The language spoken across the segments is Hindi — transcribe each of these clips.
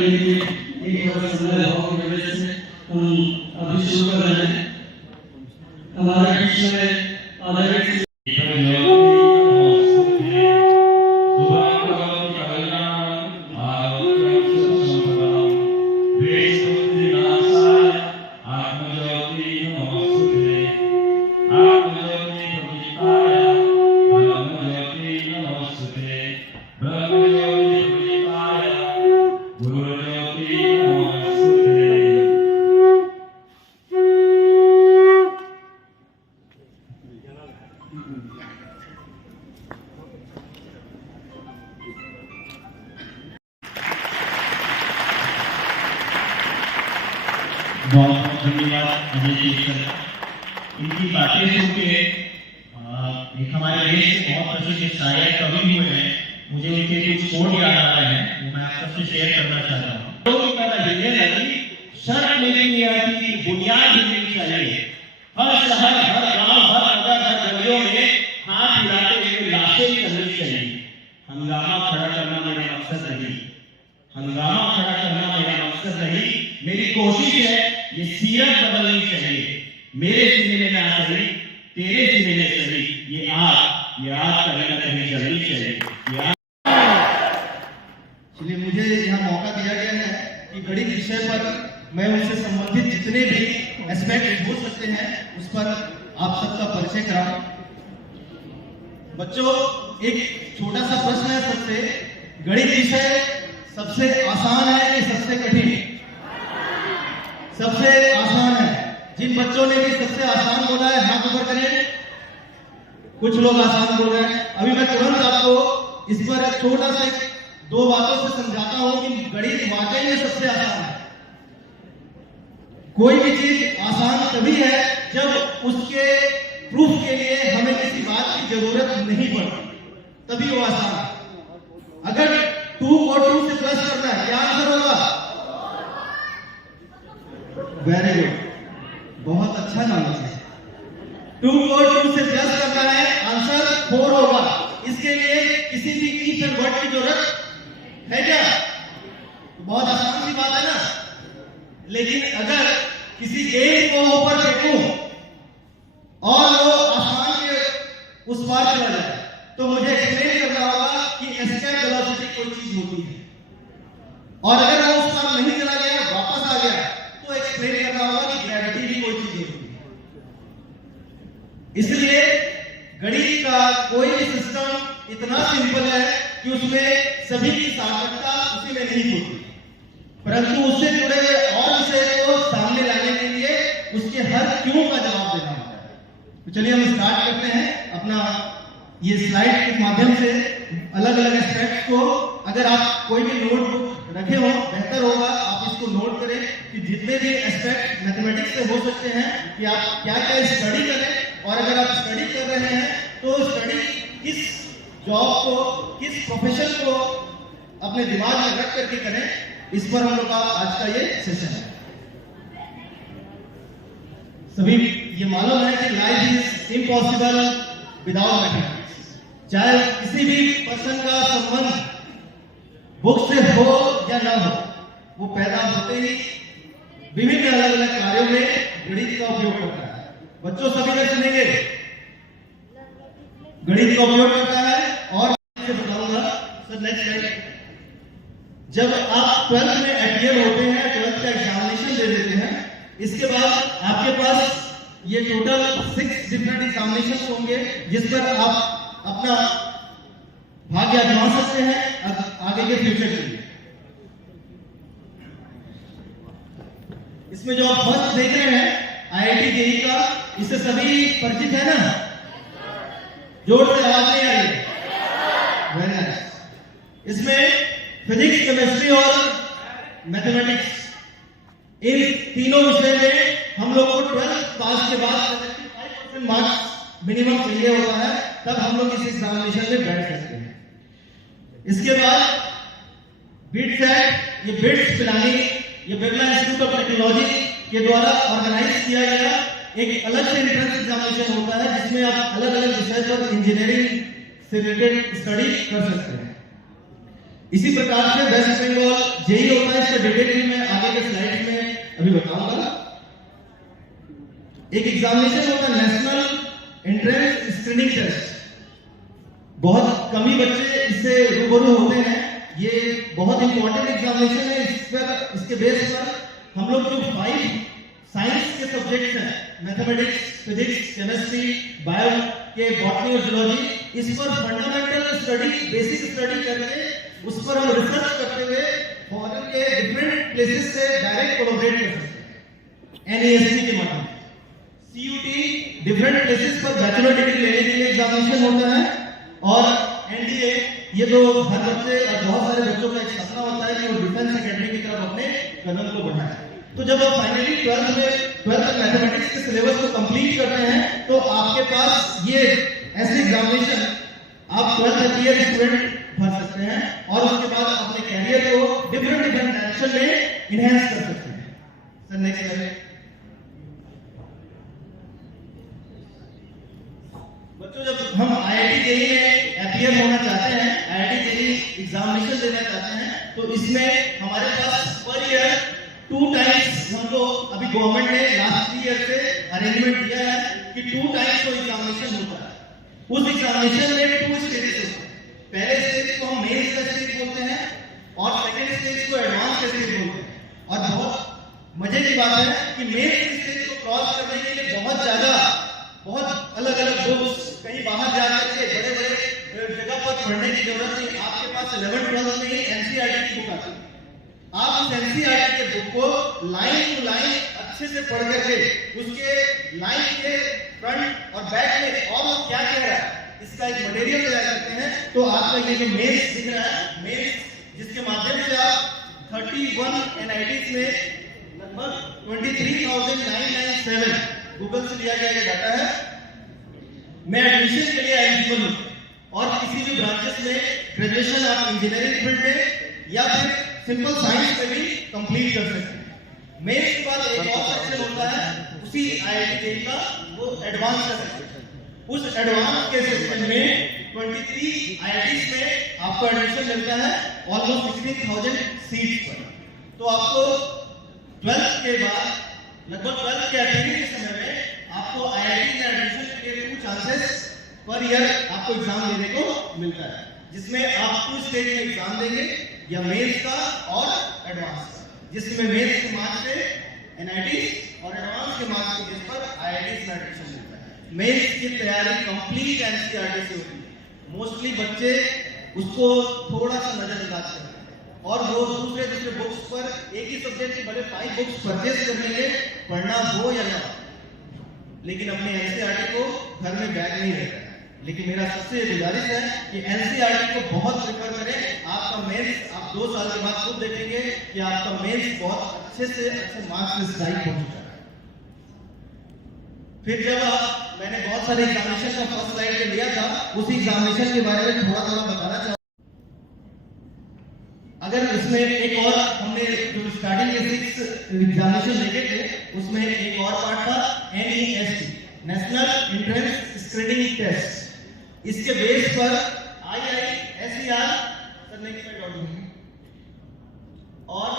करने के लिए एक वर्ष समय होने की वजह से हम अभी शुरू कर रहे हैं। हमारे बीच में आधारित बहुत बहुत धन्यवाद अजय जी सर। इनकी बातें सुन के एक हमारे देश के बहुत प्रसिद्ध शायर कवि हुए हैं, मुझे उनके कुछ कोट याद आ रहे हैं, वो मैं आप सबसे शेयर करना चाहता हूँ। शर्त नहीं आती, बुनियाद मिलनी चाहिए। हर शहर, हर गांव, हर नगर, हर गलियों में हाथ हिलाते हुए लाशें चलनी चाहिए। हंगामा खड़ा करना मेरा मकसद नहीं, हंगामा खड़ा करना मेरा मकसद नहीं। मेरी कोशिश है ये सीरत बदलनी चाहिए। मेरे सीने में ना सही, तेरे सीने में सही, ये आग कहीं ना कहीं जलनी चाहिए। इसलिए मुझे यहाँ मौका दिया गया है कि गणित विषय पर मैं उनसे संबंधित जितने भी एस्पेक्ट हो सकते हैं उस पर आप सबका परिचय कराऊं। बच्चों, एक छोटा सा प्रश्न है सबसे, गणित विषय सबसे आसान है कि सबसे कठिन? सबसे आसान है। जिन बच्चों ने भी सबसे आसान बोला है हाथ ऊपर करें। कुछ लोग आसान बोल रहे हैं। अभी मैं तुरंत आपको इस पर छोटा सा दो बातों से समझाता हूं कि गणित वाकई में सबसे आसान है। कोई भी चीज आसान तभी है जब उसके प्रूफ के लिए हमें किसी बात की जरूरत नहीं पड़ती, तभी वो आसान है। अगर 2 को 2 से प्लस करना है, क्या आंसर होगा? वेरी गुड, बहुत अच्छा नॉलेज है। 2 को 2 से प्लस करना है, आंसर 4 होगा। इसके लिए किसी भी ईफ एंड व्हाट की जरूरत है क्या? बहुत आसान सी बात है ना। लेकिन अगर किसी गेंद को ऊपर फेंकूं और वो आसमान के उस पार चला जाए, तो मुझे एक्सप्लेन करना होगा कि एस्केप वेलोसिटी कोई चीज होती है। और अगर वो उस पार नहीं चला गया, वापस आ गया, तो एक्सप्लेन करना होगा कि ग्रेविटी भी कोई चीज होती है। इसलिए गणित का कोई भी सिस्टम इतना सिंपल है कि उसमें सभी की सार्थकता उसी में नहीं होती, परंतु उससे जुड़े हुए और विषय को सामने लाने के लिए उसके हर क्यों का जवाब देना होता है। तो चलिए हम स्टार्ट करते हैं अपना ये स्लाइड के माध्यम से अलग अलग एस्पेक्ट्स को। अगर आप कोई भी नोटबुक रखे हो, बेहतर होगा आप इसको नोट करें कि जितने भी एस्पेक्ट मैथमेटिक्स से हो सकते हैं कि आप क्या क्या स्टडी करें। और अगर आप स्टडी कर रहे हैं तो स्टडी किस जॉब को, किस प्रोफेशन को अपने दिमाग में रख करके करें, इस पर हम लोग का आज का ये सेशन है। सभी ये मालूम है कि life is impossible without mathematics. चाहे किसी भी पर्सन का संबंध बुक से हो या ना हो, वो पैदा होते ही विभिन्न अलग अलग कार्यों में गणित का उपयोग करता है। बच्चों सभी ने सुनेंगे, गणित का उपयोग करता है। और बताऊंगा सर, नेक्स्ट स्लाइड। जब आप 12th में एडमिशन होते हैं, 12th का एग्जामिनेशन दे देते हैं, इसके बाद आपके पास ये टोटल 6 डिफरेंट एग्जामिनेशन होंगे जिस पर आप अपना भाग्य आजमा सकते हैं आगे के फ्यूचर के लिए। इसमें जो आप फर्स्ट देख रहे हैं IIT जेईई का, इससे सभी परिचित है ना? जोर से आवाज नहीं आ रही? Very nice. इसमें फिजिक्स, केमिस्ट्री और मैथमेटिक्स, इन तीनों विषय में हम लोग को 12th पास के बाद 75% मार्क्स मिनिमम चाहिए होता है, तब हम लोग इस एग्जामिनेशन में बैठ सकते हैं। इसके बाद बिट्सैट, ये बिट्स पिलानी, ये बिरला इंस्टीट्यूट ऑफ टेक्नोलॉजी के द्वारा ऑर्गेनाइज किया गया एक अलग से एंट्रेंस एग्जामिनेशन होता है जिसमें आप अलग अलग विषय पर इंजीनियरिंग से रिलेटेड स्टडी कर सकते हैं। इसी प्रकार से वेस्ट बंगाल जेईई होता है, इसके डिटेल में आगे के स्लाइड्स में अभी बताऊंगा। एक एग्जामिनेशन होता है नेशनल एंट्रेंस स्क्रीनिंग टेस्ट। बहुत कम ही बच्चे इससे रूबरू होते हैं। ये बहुत इंपॉर्टेंट एग्जामिनेशन है। इसके बेस पर हम लोग जो 5 साइंस के सब्जेक्ट्स हैं, मैथमेटिक्स, फिजिक्स, केमिस्ट्री, बायो के बॉटनी और जूलॉजी, इस पर फंडामेंटल स्टडी, बेसिक स्टडी करके उस पर हम रिसर्च करते हुए फॉरेन के डिफरेंट प्लेसेस से डायरेक्ट कोलैबोरेट कर सकते हैं एनईएसटी के माध्यम से। सीयूटी डिफरेंट प्लेसेस पर बैचलर डिग्री लेने के लिए एग्जामिनेशन होता है। और एनडीए, ये जो हर बच्चे और बहुत सारे बच्चों का एक सपना होता है कि वो डिफेंस एकेडमी की तरफ अपने कदम को बढ़ाएं। तो जब आप फाइनली 12th मैथमेटिक्स के सिलेबस को कंप्लीट करते हैं तो आपके पास ये ऐसे एग्जामिनेशन आप 12th ईयर स्टूडेंट भर सकते हैं और उसके बाद अपने कैरियर को डिफरेंट डायरेक्शन में इनहेंस कर सकते हैं। Sir next slide. बच्चों, जब हम आईआईटी जेईई में अपीयर होना चाहते हैं, आईआईटी जेईई एग्जामिनेशन देना चाहते हैं, तो इसमें हमारे पास पर ईयर 2 टाइम्स हमको अभी गवर्नमेंट ने लास्ट 3 ईयर से अरेंजमेंट दिया है कि 2 टाइम्स को एग्जामिनेशन होता है। उस एग्जामिनेशन में 2 स्टेजेस होते हैं। पहले स्टेज को हम मेंस का स्टेज बोलते हैं और सेकंड स्टेज को एडवांस का स्टेज बोलते हैं। और बहुत मजे की बात है कि मेंस स्टेज को क्रॉस करने के लिए बहुत अलग अलग बुक्स, कहीं बाहर जा करके बड़े जगह पर पढ़ने की जरूरत नहीं। आपके पास 11th 12th में ही एनसीईआरटी की बुक आती है। आप उस एनसीईआरटी के बुक को लाइन टू लाइन अच्छे से पढ़ करके उसके लाइन के फ्रंट और बैक में और वो क्या कह रहा है इसका एक मटेरियल तैयार करते हैं। तो आपका ये जो मेंस दिख रहा है, मेंस जिसके माध्यम से आप 31 एनआईटीज में लगभग 23,997 गूगल से लिया गया ये डाटा है, मैं एडमिशन के लिए एलिजिबल हूं। और किसी भी ब्रांचेस में ग्रेजुएशन आप इंजीनियरिंग फील्ड में या फिर सिंपल साइंस में भी कंप्लीट कर सकते हैं। मेंस के बाद एक और सेक्शन होता है उसी आईआईटी जेईई का, वो एडवांस का सेक्शन। उस एडवांस के सेक्शन में 23 आईआईटीज में आपको एडमिशन मिलता है ऑलमोस्ट 16,000 सीट्स पर। तो आपको 12th के बाद, लगभग 12th के अटेंडिंग के समय में आपको आईआईटी में एडमिशन के लिए 2 चांसेस पर ईयर आपको एग्जाम देने को मिलता है, जिसमें आप 2 स्टेज में एग्जाम देंगे, या मेंस का और एडवांस का, जिसमें मेंस के मार्क्स से एनआईटी और एडवांस के मार्क्स के बेस पर आईआईटी में एडमिशन मिलता है। मेंस की तैयारी कंप्लीट एनसीईआरटी से होती है। मोस्टली बच्चे उसको थोड़ा सा नजरअंदाज करते हैं और वो दूसरे बुक्स पर एक ही सब्जेक्ट की भले 5 बुक्स परचेज कर लेंगे, पढ़ना हो या ना, लेकिन अपने एनसीईआरटी को घर में बैग नहीं रहता है। लेकिन मेरा सबसे गुजारिश है कि एनसीईआरटी को बहुत प्रेफर करें। आपका मेंस आप 2 साल के बाद खुद देखेंगे कि आपका मेंस बहुत अच्छे से अच्छे मार्क्स से स्ट्राइक हो चुका है। फिर जब मैंने बहुत सारे एग्जामिनेशन का फर्स्ट स्लाइड पे लिया था, उसी एग्जामिनेशन के बारे में थोड़ा बताना चाहूँगा। अगर इसमें एक और हमने जो स्टार्टिंग के 6 एग्जामिनेशन देखे थे, उसमें एक और पार्ट था NEST, national entrance screening test. इसके बेस पर IISER और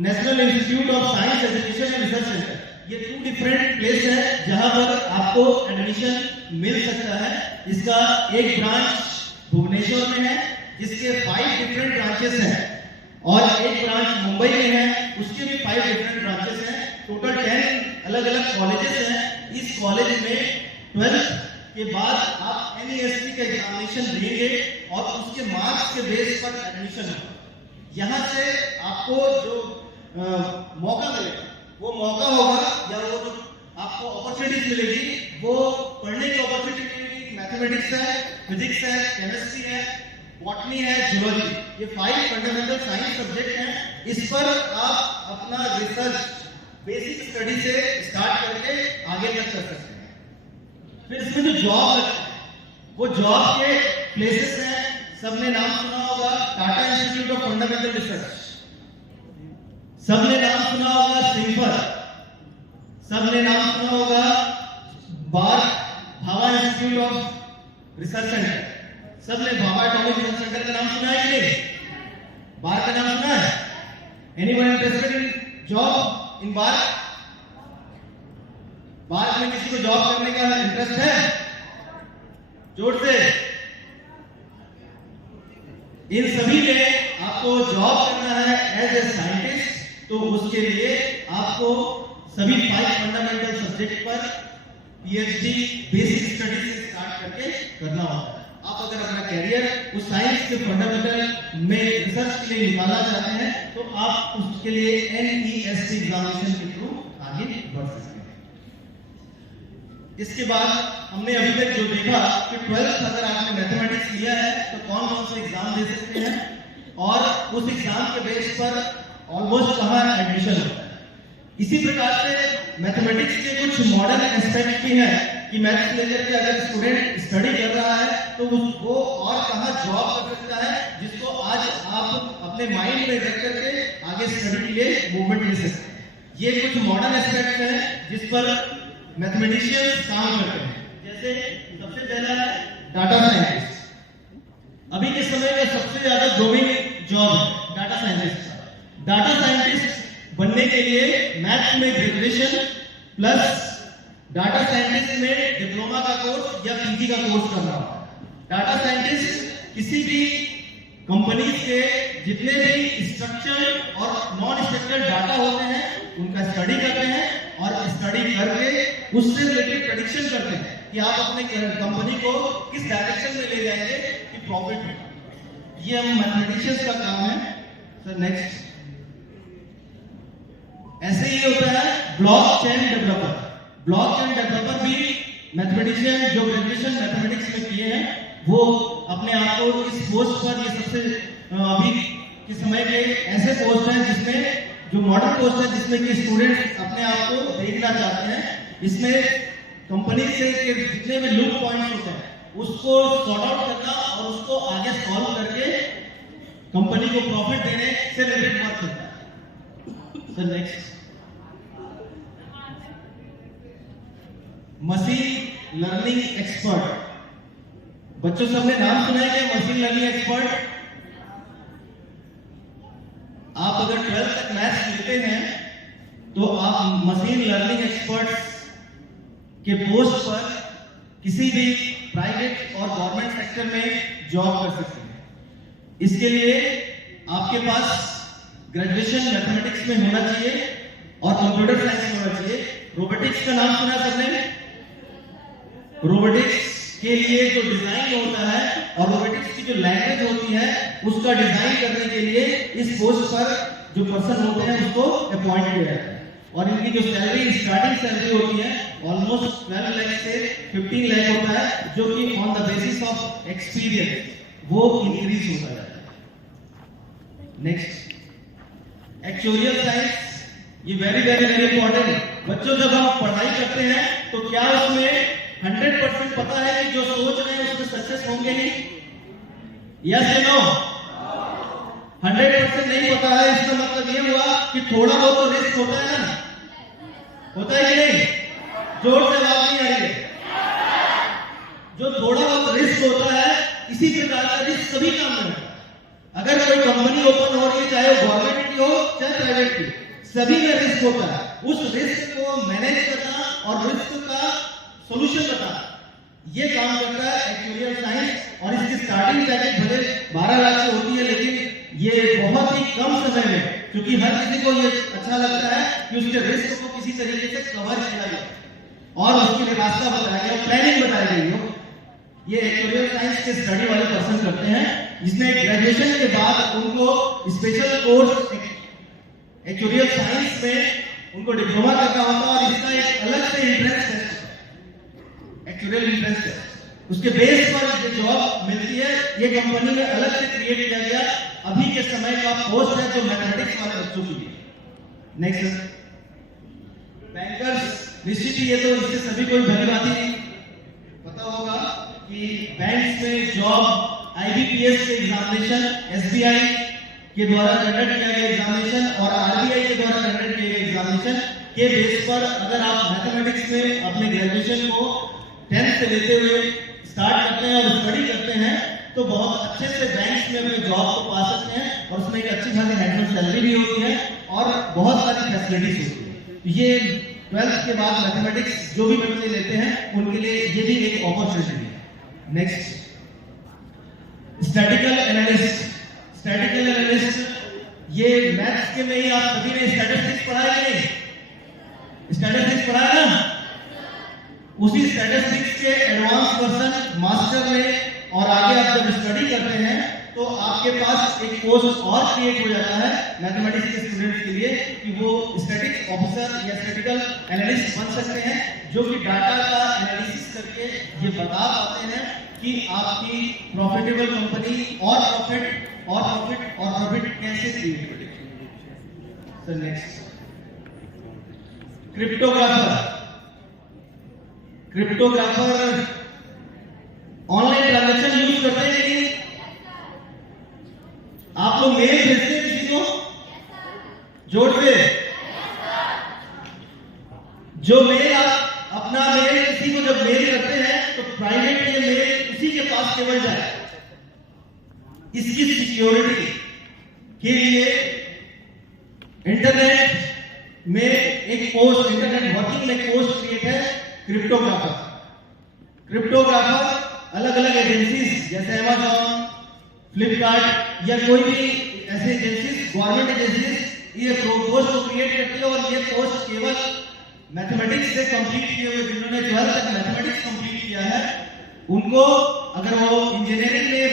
national institute of science education and research centre, ये 2 डिफरेंट प्लेस है जहां पर आपको एडमिशन मिल सकता है। इसका एक ब्रांच भुवनेश्वर में है, जिसके 5 डिफरेंट ब्रांचेस हैं, और एक ब्रांच मुंबई में है, उसके भी 5 डिफरेंट ब्रांचेस हैं। टोटल 10 अलग अलग कॉलेजेस हैं। इस कॉलेज में 12th के बाद आप NEST का एग्जामिनेशन देंगे और उसके मार्क्स के बेस पर एडमिशन होगा। यहाँ से आपको जो मौका मिलेगा, वो मौका होगा या वो जो आपको अपॉर्चुनिटीज मिलेगी, वो पढ़ने की अपॉर्चुनिटी मिलेगी। मैथमेटिक्स है, फिजिक्स है, केमिस्ट्री है, बॉटनी है, जूलॉजी, ये 5 फंडामेंटल साइंस सब्जेक्ट हैं। इस पर आप अपना रिसर्च बेसिक स्टडी से स्टार्ट करके आगे तक कर सकते हैं। फिर इसमें जो जॉब लगता है, वो जॉब के प्लेसेस हैं। सबने नाम सुना होगा Tata institute of fundamental research, सबने नाम सुना होगा सिंफर, सबने नाम सुना होगा Bhabha institute of research centre, सबने भाभा एटॉमिक रिसर्च सेंटर का नाम सुना है कि नहीं? बार का नाम सुना है? Anyone interested in job in बार में किसी को जॉब करने का इंटरेस्ट है? जोर से। इन सभी में आपको जॉब करना है एज ए साइंटिस्ट, तो उसके लिए आपको सभी 5 फंडामेंटल सब्जेक्ट पर पीएचडी बेसिक स्टडी से स्टार्ट करके करना होता है। आप अगर अपना कैरियर उस साइंस के फंडामेंटल में रिसर्च के लिए निकालना चाहते हैं तो आप उसके लिए NEST एग्जामिनेशन के थ्रू आगे बढ़ सकते हैं। इसके बाद हमने अभी तक जो देखा कि 12th अगर आपने मैथमेटिक्स लिया है तो कौन कौन से एग्जाम दे सकते हैं और उस एग्जाम के बेस पर ऑलमोस्ट कहाँ एडमिशन होता है। इसी प्रकार से मैथमेटिक्स के कुछ मॉडर्न एस्पेक्ट भी हैं कि मैथ्स लेकर के अगर स्टूडेंट स्टडी कर रहा है तो वो और कहाँ जॉब कर सकता है, जिसको आज आप अपने माइंड में रख करके आगे स्टडी के लिए मूवमेंट ले सकते हैं। ये कुछ मॉडर्न एस्पेक्ट हैं जिस पर मैथमेटिशियंस काम करते हैं। जैसे सबसे पहला है डाटा साइंटिस्ट। अभी के समय में सबसे ज्यादा ग्रोइंग जॉब है डाटा साइंटिस्ट का। डाटा साइंटिस्ट बनने के लिए मैथ्स में ग्रेजुएशन प्लस डाटा साइंटिस्ट में डिप्लोमा का कोर्स या पीजी का कोर्स करना होता है। डाटा साइंटिस्ट किसी भी कंपनी के जितने भी स्ट्रक्चर और नॉन स्ट्रक्चर डाटा होते हैं उनका स्टडी करते हैं और स्टडी करके उससे रिलेटेड प्रेडिक्शन करते हैं कि आप अपने कंपनी को किस डायरेक्शन में ले जाएंगे कि प्रॉफिट हो। ये हम मैथमेटिशियंस का काम है। सर नेक्स्ट, ऐसे ही होता है ब्लॉकचेन डेवलपर। ब्लॉकचेन डेवलपर भी मैथमेटिशियन जो ग्रेजुएशन मैथमेटिक्स में किए हैं वो अपने आप को इस पोस्ट पर, ये सबसे अभी के समय के ऐसे पोस्ट हैं जिसमें जो मॉडर्न पोस्ट है जिसमें कि स्टूडेंट अपने आप को देखना चाहते हैं। इसमें कंपनी से जितने भी लूप पॉइंट्स होते हैं उसको सॉर्ट आउट करना और उसको आगे सॉल्व करके कंपनी को प्रॉफिट देने से रिलेटेड वर्क होता है। Sir next, machine learning expert. बच्चों सबने नाम सुना है क्या मशीन लर्निंग एक्सपर्ट? आप अगर 12th तक मैथ्स लेते हैं तो आप मशीन लर्निंग एक्सपर्ट के पोस्ट पर किसी भी प्राइवेट और गवर्नमेंट सेक्टर में जॉब कर सकते हैं। इसके लिए आपके पास ग्रेजुएशन मैथमेटिक्स में होना चाहिए और कंप्यूटर साइंस में होना चाहिए। रोबोटिक्स का नाम सुना सबने? रोबोटिक्स के लिए जो डिजाइन होता है और रोबोटिक्स की जो लैंग्वेज होती है उसका डिजाइन करने के लिए इस पोस्ट पर जो पर्सन होते हैं उसको अपॉइंट किया जाता है और इनकी जो सैलरी स्टार्टिंग सैलरी होती है ऑलमोस्ट 12 लाख से 15 लाख होता है, जो कि on the basis of experience वो इंक्रीज होता जाता है। Next, actuarial science. ये वेरी वेरी वेरी इंपॉर्टेंट। बच्चों जब हम पढ़ाई करते हैं तो क्या उसमें 100% पता है कि जो सोच रहे हैं उसमें सक्सेस होंगे ही? यस या नो? 100% नहीं पता है, इसका मतलब ये हुआ कि थोड़ा बहुत तो रिस्क होता है ना, होता है कि नहीं? जोर से आवाज नहीं आ रही है। जो थोड़ा बहुत रिस्क होता है इसी प्रकार का रिस्क सभी काम में होता है। अगर कोई कंपनी ओपन हो रही है चाहे वो गवर्नमेंट की हो चाहे प्राइवेट की, सभी में रिस्क होता है। उस रिस्क को मैनेज करना और रिस्क का सॉल्यूशन बताना, ये काम करता है एक्चुअरियल साइंस। और इसकी स्टार्टिंग पैकेज भले 12 लाख से होती है लेकिन ये बहुत ही कम समय में, क्योंकि हर किसी को ये अच्छा लगता है कि उसके रिस्क को किसी तरीके से कवर किया जाए और उसके लिए रास्ता बताया गया, प्लानिंग बताई गई हो। ये एक्चुअरियल साइंस के स्टडी वाले पर्सन करते हैं, जिसमें ग्रेजुएशन के बाद उनको स्पेशल कोर्स एक्चुअरियल साइंस में उनको डिप्लोमा करना होता है और इसका एक अलग से entrance test, actuarial entrance test, उसके बेस पर जो जॉब मिलती है ये कंपनी में अलग से क्रिएट किया गया अभी के समय का पोस्ट है जो मैथमेटिक्स वाले बच्चों के लिए। Next, bankers. निश्चित ही ये तो इससे सभी कोई भली भांति पता होगा कि बैंक्स में जॉब IBPS के एग्जामिनेशन, SBI के द्वारा कंडक्ट किया गया एग्जामिनेशन और RBI के द्वारा कंडक्ट किए गए एग्जामिनेशन के बेस पर अगर आप मैथमेटिक्स में अपने ग्रेजुएशन को 10th से लेते हुए स्टार्ट करते हैं और स्टडी करते हैं तो तो बहुत अच्छे से बैंक्स में अपने जॉब को पा सकते हैं और उसमें एक अच्छी खासी हैंडसम सैलरी भी होती है और बहुत सारी फैसिलिटीज होती है। ये 12th के बाद मैथमेटिक्स जो भी बच्चे लेते हैं उनके लिए ये भी एक अपॉर्चुनिटी है। Next, statistical analyst. Statistical analyst ये मैथ्स के में ही आप सभी ने स्टैटिस्टिक्स पढ़ा है कि नहीं? स्टैटिस्टिक्स पढ़ा है ना? उसी स्टैटिस्टिक्स के एडवांस वर्जन मास्टर में और आगे आप जब स्टडी करते हैं तो आपके पास एक कोर्स और क्रिएट हो जाता है मैथमेटिक्स के स्टूडेंट्स के लिए कि वो स्टैटिक्स ऑफिसर या स्टैटिकल एनालिस्ट बन सकते हैं, जो कि डाटा का एनालिसिस करके ये बता पाते हैं कि आपकी प्रॉफिटेबल कंपनी और प्रॉफिट कैसे क्रिएट करेगी। So next, cryptographer. Cryptographer online transaction use करते हैं कि नहीं? आप लोग मेल भेजते हैं किसी को जोड़ते? जो मेल आप अपना मेल किसी को जब मेल करते हैं तो प्राइवेट ये मेल उसी के पास केवल जाए। इसकी सिक्योरिटी के लिए इंटरनेट में एक पोस्ट, इंटरनेट वर्किंग में पोस्ट क्रिएट है क्रिप्टोग्राफर। क्रिप्टोग्राफर अलग अलग एजेंसीज जैसे अमेज़न, फ्लिपकार्ट या कोई भी ऐसे एजेंसीज, गवर्नमेंट एजेंसीज ये पोस्ट को क्रिएट करती है और ये पोस्ट केवल मैथमेटिक्स से कंप्लीट किए हुए, जिन्होंने 12th तक मैथमेटिक्स कंप्लीट किया है उनको, अगर वो इंजीनियरिंग में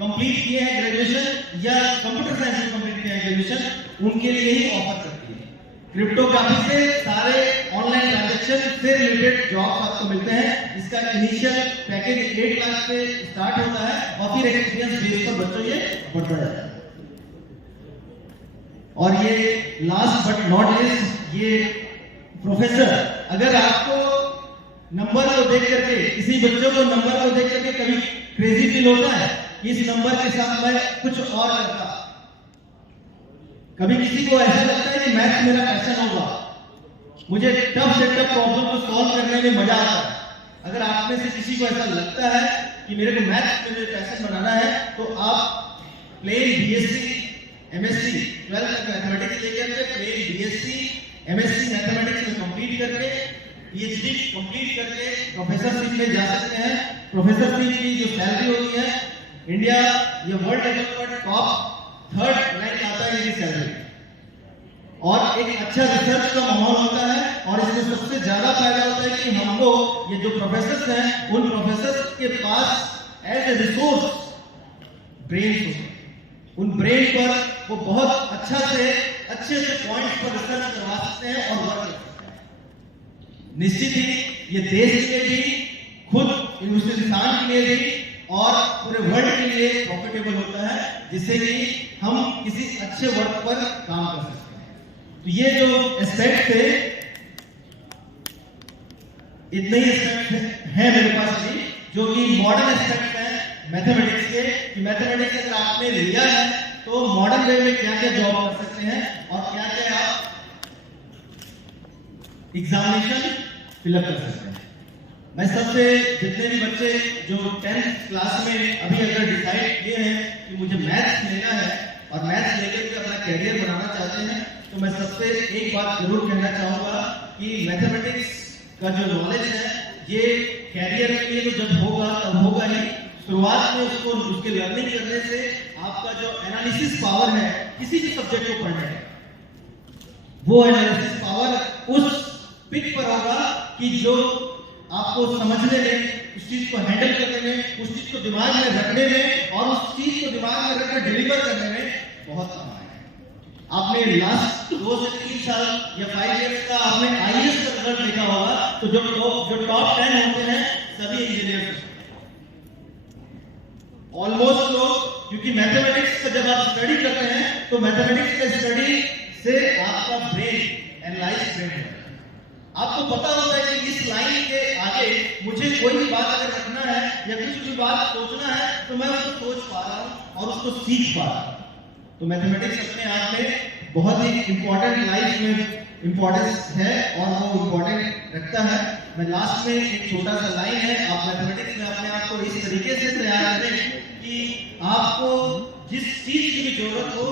कंप्लीट किए हैं ग्रेजुएशन या कंप्यूटर साइंस में कंप्लीट किए हैं ग्रेजुएशन, उनके लिए ही ऑफर करती है। क्रिप्टोग्राफी से सारे ऑनलाइन ट्रांजैक्शन से रिलेटेड जॉब्स आपको मिलते हैं। इसका इनिशियल पैकेज 8 लाख से स्टार्ट होता है और फिर एक्सपीरियंस बेस पर बच्चों ये बढ़ता जाता है। और ये लास्ट बट नॉट लीस्ट, ये प्रोफेसर, अगर आपको नंबर को देख करके, किसी बच्चों को नंबर को देख करके कभी क्रेजी फील होता है कि इस नंबर के साथ मैं कुछ और करता, कभी किसी को ऐसा लगता है कि मैथ्स मेरा पैशन होगा, मुझे टफ से टफ प्रॉब्लम को सॉल्व करने में मजा आता है, अगर आप में से किसी को ऐसा लगता है कि मेरे को मैथ्स में पैशन बनाना है तो आप प्लेन बीएससी एमएससी 12th तक मैथमेटिक्स लेकर के प्लेन बीएससी एमएससी मैथमेटिक्स में कंप्लीट करके पीएचडी कंप्लीट करके प्रोफेसरशिप में जा सकते हैं। प्रोफेसरशिप की जो सैलरी होती है इंडिया या वर्ल्ड लेवल पर टॉप 3rd रैंक आता है इनकी सैलरी, और एक अच्छा रिसर्च का माहौल होता है। और इसमें सबसे ज्यादा फायदा होता है कि हमको ये जो प्रोफेसर्स हैं उन प्रोफेसर्स के पास एज ए रिसोर्स ब्रेन होते हैं, उन ब्रेन पर वो बहुत अच्छा से अच्छे पॉइंट्स पर रिसर्च करवा सकते हैं और वर्क कर सकते हैं। निश्चित ही ये देश के लिए भी, खुद उस इंसान के लिए भी और पूरे वर्ल्ड के लिए प्रॉफिटेबल होता है, जिससे कि हम किसी अच्छे वर्क पर काम कर सकते हैं। तो ये जो एस्पेक्ट थे, इतने ही एस्पेक्ट हैं मेरे पास भी, जो कि मॉडर्न एस्पेक्ट है मैथमेटिक्स के, कि मैथमेटिक्स अगर आपने लिया है तो मॉडर्न वे में क्या क्या जॉब कर सकते हैं और क्या क्या आप एग्जामिनेशन फिलअप कर सकते हैं। मैं सबसे, जितने भी बच्चे जो 10th क्लास में अभी अगर डिसाइड किए हैं कि मुझे मैथ्स लेना है और मैथ्स लेकर के अपना कैरियर बनाना चाहते हैं, तो मैं सबसे एक बात जरूर कहना चाहूंगा कि मैथमेटिक्स का जो नॉलेज है ये कैरियर के लिए तो जब होगा तब होगा ही, शुरुआत में उसको उसके लर्निंग करने से आपका जो एनालिसिस पावर है किसी भी सब्जेक्ट को पढ़ने का, वो एनालिसिस पावर उस पिक पर होगा कि जो आपको समझने में, उस चीज को हैंडल करने में, उस चीज को दिमाग में रखने में और उस चीज को दिमाग में रखकर डिलीवर करने में बहुत काम आएगा। आपने लास्ट 2 से 3 साल या 5 इयर्स का आपने आईएएस का रिजल्ट देखा होगा, तो जो टॉप 10 होते हैं सभी इंजीनियर ऑलमोस्ट लोग, क्योंकि मैथमेटिक्स का जब आप स्टडी करते हैं तो मैथमेटिक्स का स्टडी से आपका ब्रेन एनालाइज ब्रेन है, आपको पता होता है कि इस लाइन के आगे मुझे कोई भी बात अगर रखना है या कुछ भी बात सोचना है तो मैं उसको सोच पा रहा हूं और उसको सीख पा रहा हूं। तो मैथमेटिक्स अपने आप में बहुत ही इंपॉर्टेंट, लाइफ में इंपॉर्टेंस है और वो इंपॉर्टेंट रखता है। मैं लास्ट में एक छोटा सा लाइन है, आप मैथमेटिक्स में अपने आप को इस तरीके से तैयार करें कि आपको जिस चीज की भी जरूरत हो,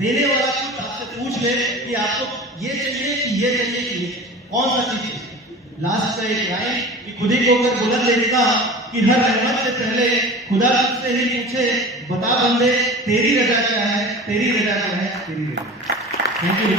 देने वाला खुद आपसे पूछ ले कि आपको ये चाहिए कि ये चाहिए कि ये, कौन सा चीज चाहिए। लास्ट का एक लाइन कि खुद ही को अगर बुलंद लेगा कि हर रहमत से पहले खुदा तुझसे ही पूछे, बता बंदे तेरी रजा क्या है, तेरी रजा क्या है, तेरी रजा। Thank you.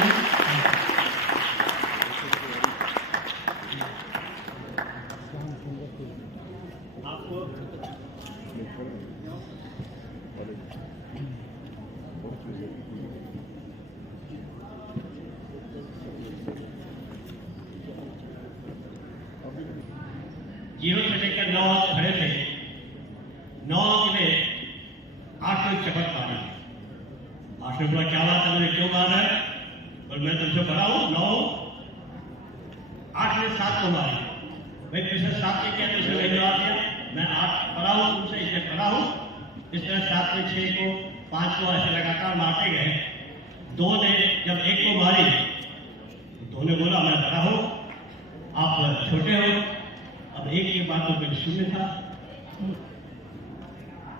जीरो से लेकर 9 खड़े थे, 9 में 8 में चपट मारी। 8 में बोला क्या बात है, मैंने क्यों मारा है, और मैं तुमसे बड़ा हूँ। 9 8 में 7 को मारी, भाई पिछले 7 ने क्या तुझे नहीं जवाब दिया, मैं 8 बड़ा हूँ तुमसे, इससे बड़ा हूँ। इस तरह 7 में 6 को 5 को ऐसे लगातार मारते गए। 2 ने जब 1 को मारी, 2 ने बोला मैं बड़ा हूँ, आप छोटे हो। अब 1 के बाद तो बिल्कुल शून्य था।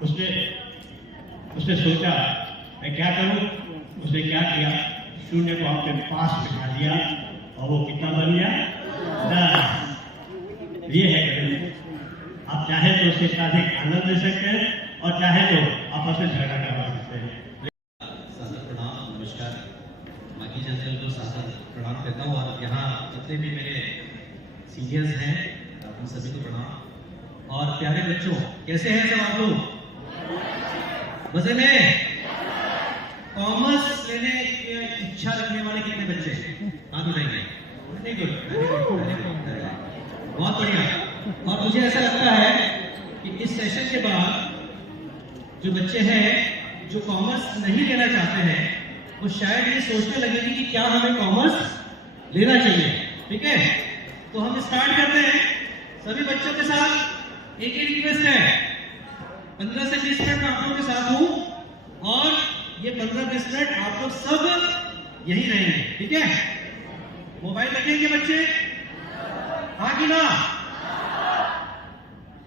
उसने सोचा मैं क्या करूं। उसने क्या किया, शून्य को अपने पास बिठा दिया और वो कितना बन गया, 10। ये है गणित। आप चाहे तो उसके साथ एक आनंद ले सकते हैं और चाहे तो आपस में झगड़ा करवा सकते हैं। सादर प्रणाम, नमस्कार। बाकी जनरल को सादर प्रणाम करता हूँ और यहाँ जितने भी मेरे सीनियर्स हैं उन सभी को प्रणाम। और प्यारे बच्चों, कैसे हैं सब आप लोग? मजे में? कॉमर्स लेने की इच्छा रखने वाले कितने बच्चे हाथ उठाएंगे? वेरी गुड, बहुत बढ़िया। और मुझे ऐसा लगता है कि इस सेशन के बाद जो बच्चे हैं जो कॉमर्स नहीं लेना चाहते हैं, वो शायद ये सोचने लगेंगे कि क्या हमें कॉमर्स लेना चाहिए। ठीक है, तो हम स्टार्ट करते हैं। सभी बच्चों के साथ एक ही रिक्वेस्ट है, 15 से 20 मिनट आप लोगों के साथ हूं और ये 15-20 मिनट आप लोग सब यही रहेंगे। ठीक है, मोबाइल रखेंगे बच्चे, हाँ कि ना?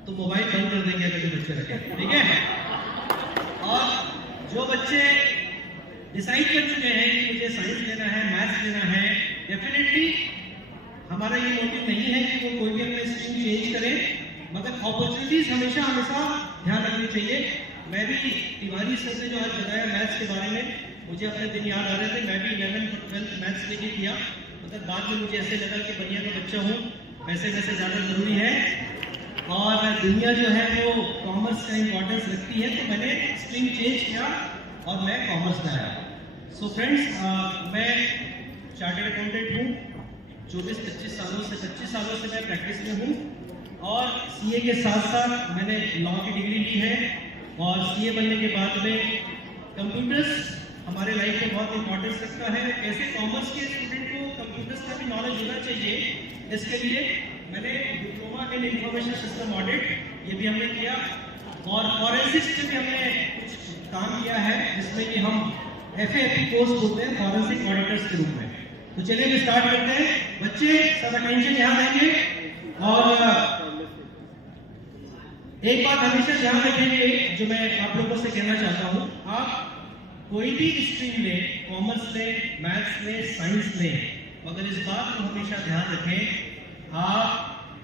तो मोबाइल बंद कर देंगे अगर बच्चे रखें। ठीक है, और जो बच्चे डिसाइड कर चुके हैं कि मुझे साइंस लेना है, मैथ्स लेना है, डेफिनेटली हमारा ये मोटिव नहीं है कि वो कोई भी अपने स्ट्रीम चेंज करे, मगर अपॉर्चुनिटीज हमेशा ध्यान रखनी चाहिए। मैं भी तिवारी सर ने जो आज बताया मैथ्स के बारे में, मुझे अपने दिन याद आ रहे थे। मैं भी 11th-12th मैथ्स लेके किया, मगर बाद में मुझे ऐसे लगा कि बढ़िया का बच्चा हूँ, पैसे ज़्यादा ज़रूरी है और दुनिया जो है वो कॉमर्स का इम्पोर्टेंस रखती है। तो मैंने स्ट्रीम चेंज किया और मैं कॉमर्स में आया। सो फ्रेंड्स, मैं चार्टर्ड अकाउंटेंट हूँ। 24-25 सालों से मैं प्रैक्टिस में हूँ और सीए के साथ साथ मैंने लॉ की डिग्री ली है। और सीए बनने के बाद में कंप्यूटर्स हमारे लाइफ में बहुत इंपॉर्टेंस रखता है। ऐसे कॉमर्स के स्टूडेंट को कंप्यूटर्स का भी नॉलेज होना चाहिए। इसके लिए मैंने diploma in information system audit ये भी हमने किया और फॉरेंसिक्स में भी हमने कुछ काम किया है, जिसमें कि हम FAP कोर्स होते हैं फॉरेंसिक ऑडिटर्स के रूप में। तो चलिए भी स्टार्ट करते हैं। बच्चे सब अटेंशन ध्यान देंगे और एक बात हमेशा ध्यान रखेंगे जो मैं आप लोगों से कहना चाहता हूं, आप कोई भी स्ट्रीम लें, कॉमर्स लें, मैथ्स लें, साइंस लें, मगर इस बात को हमेशा ध्यान रखें, आप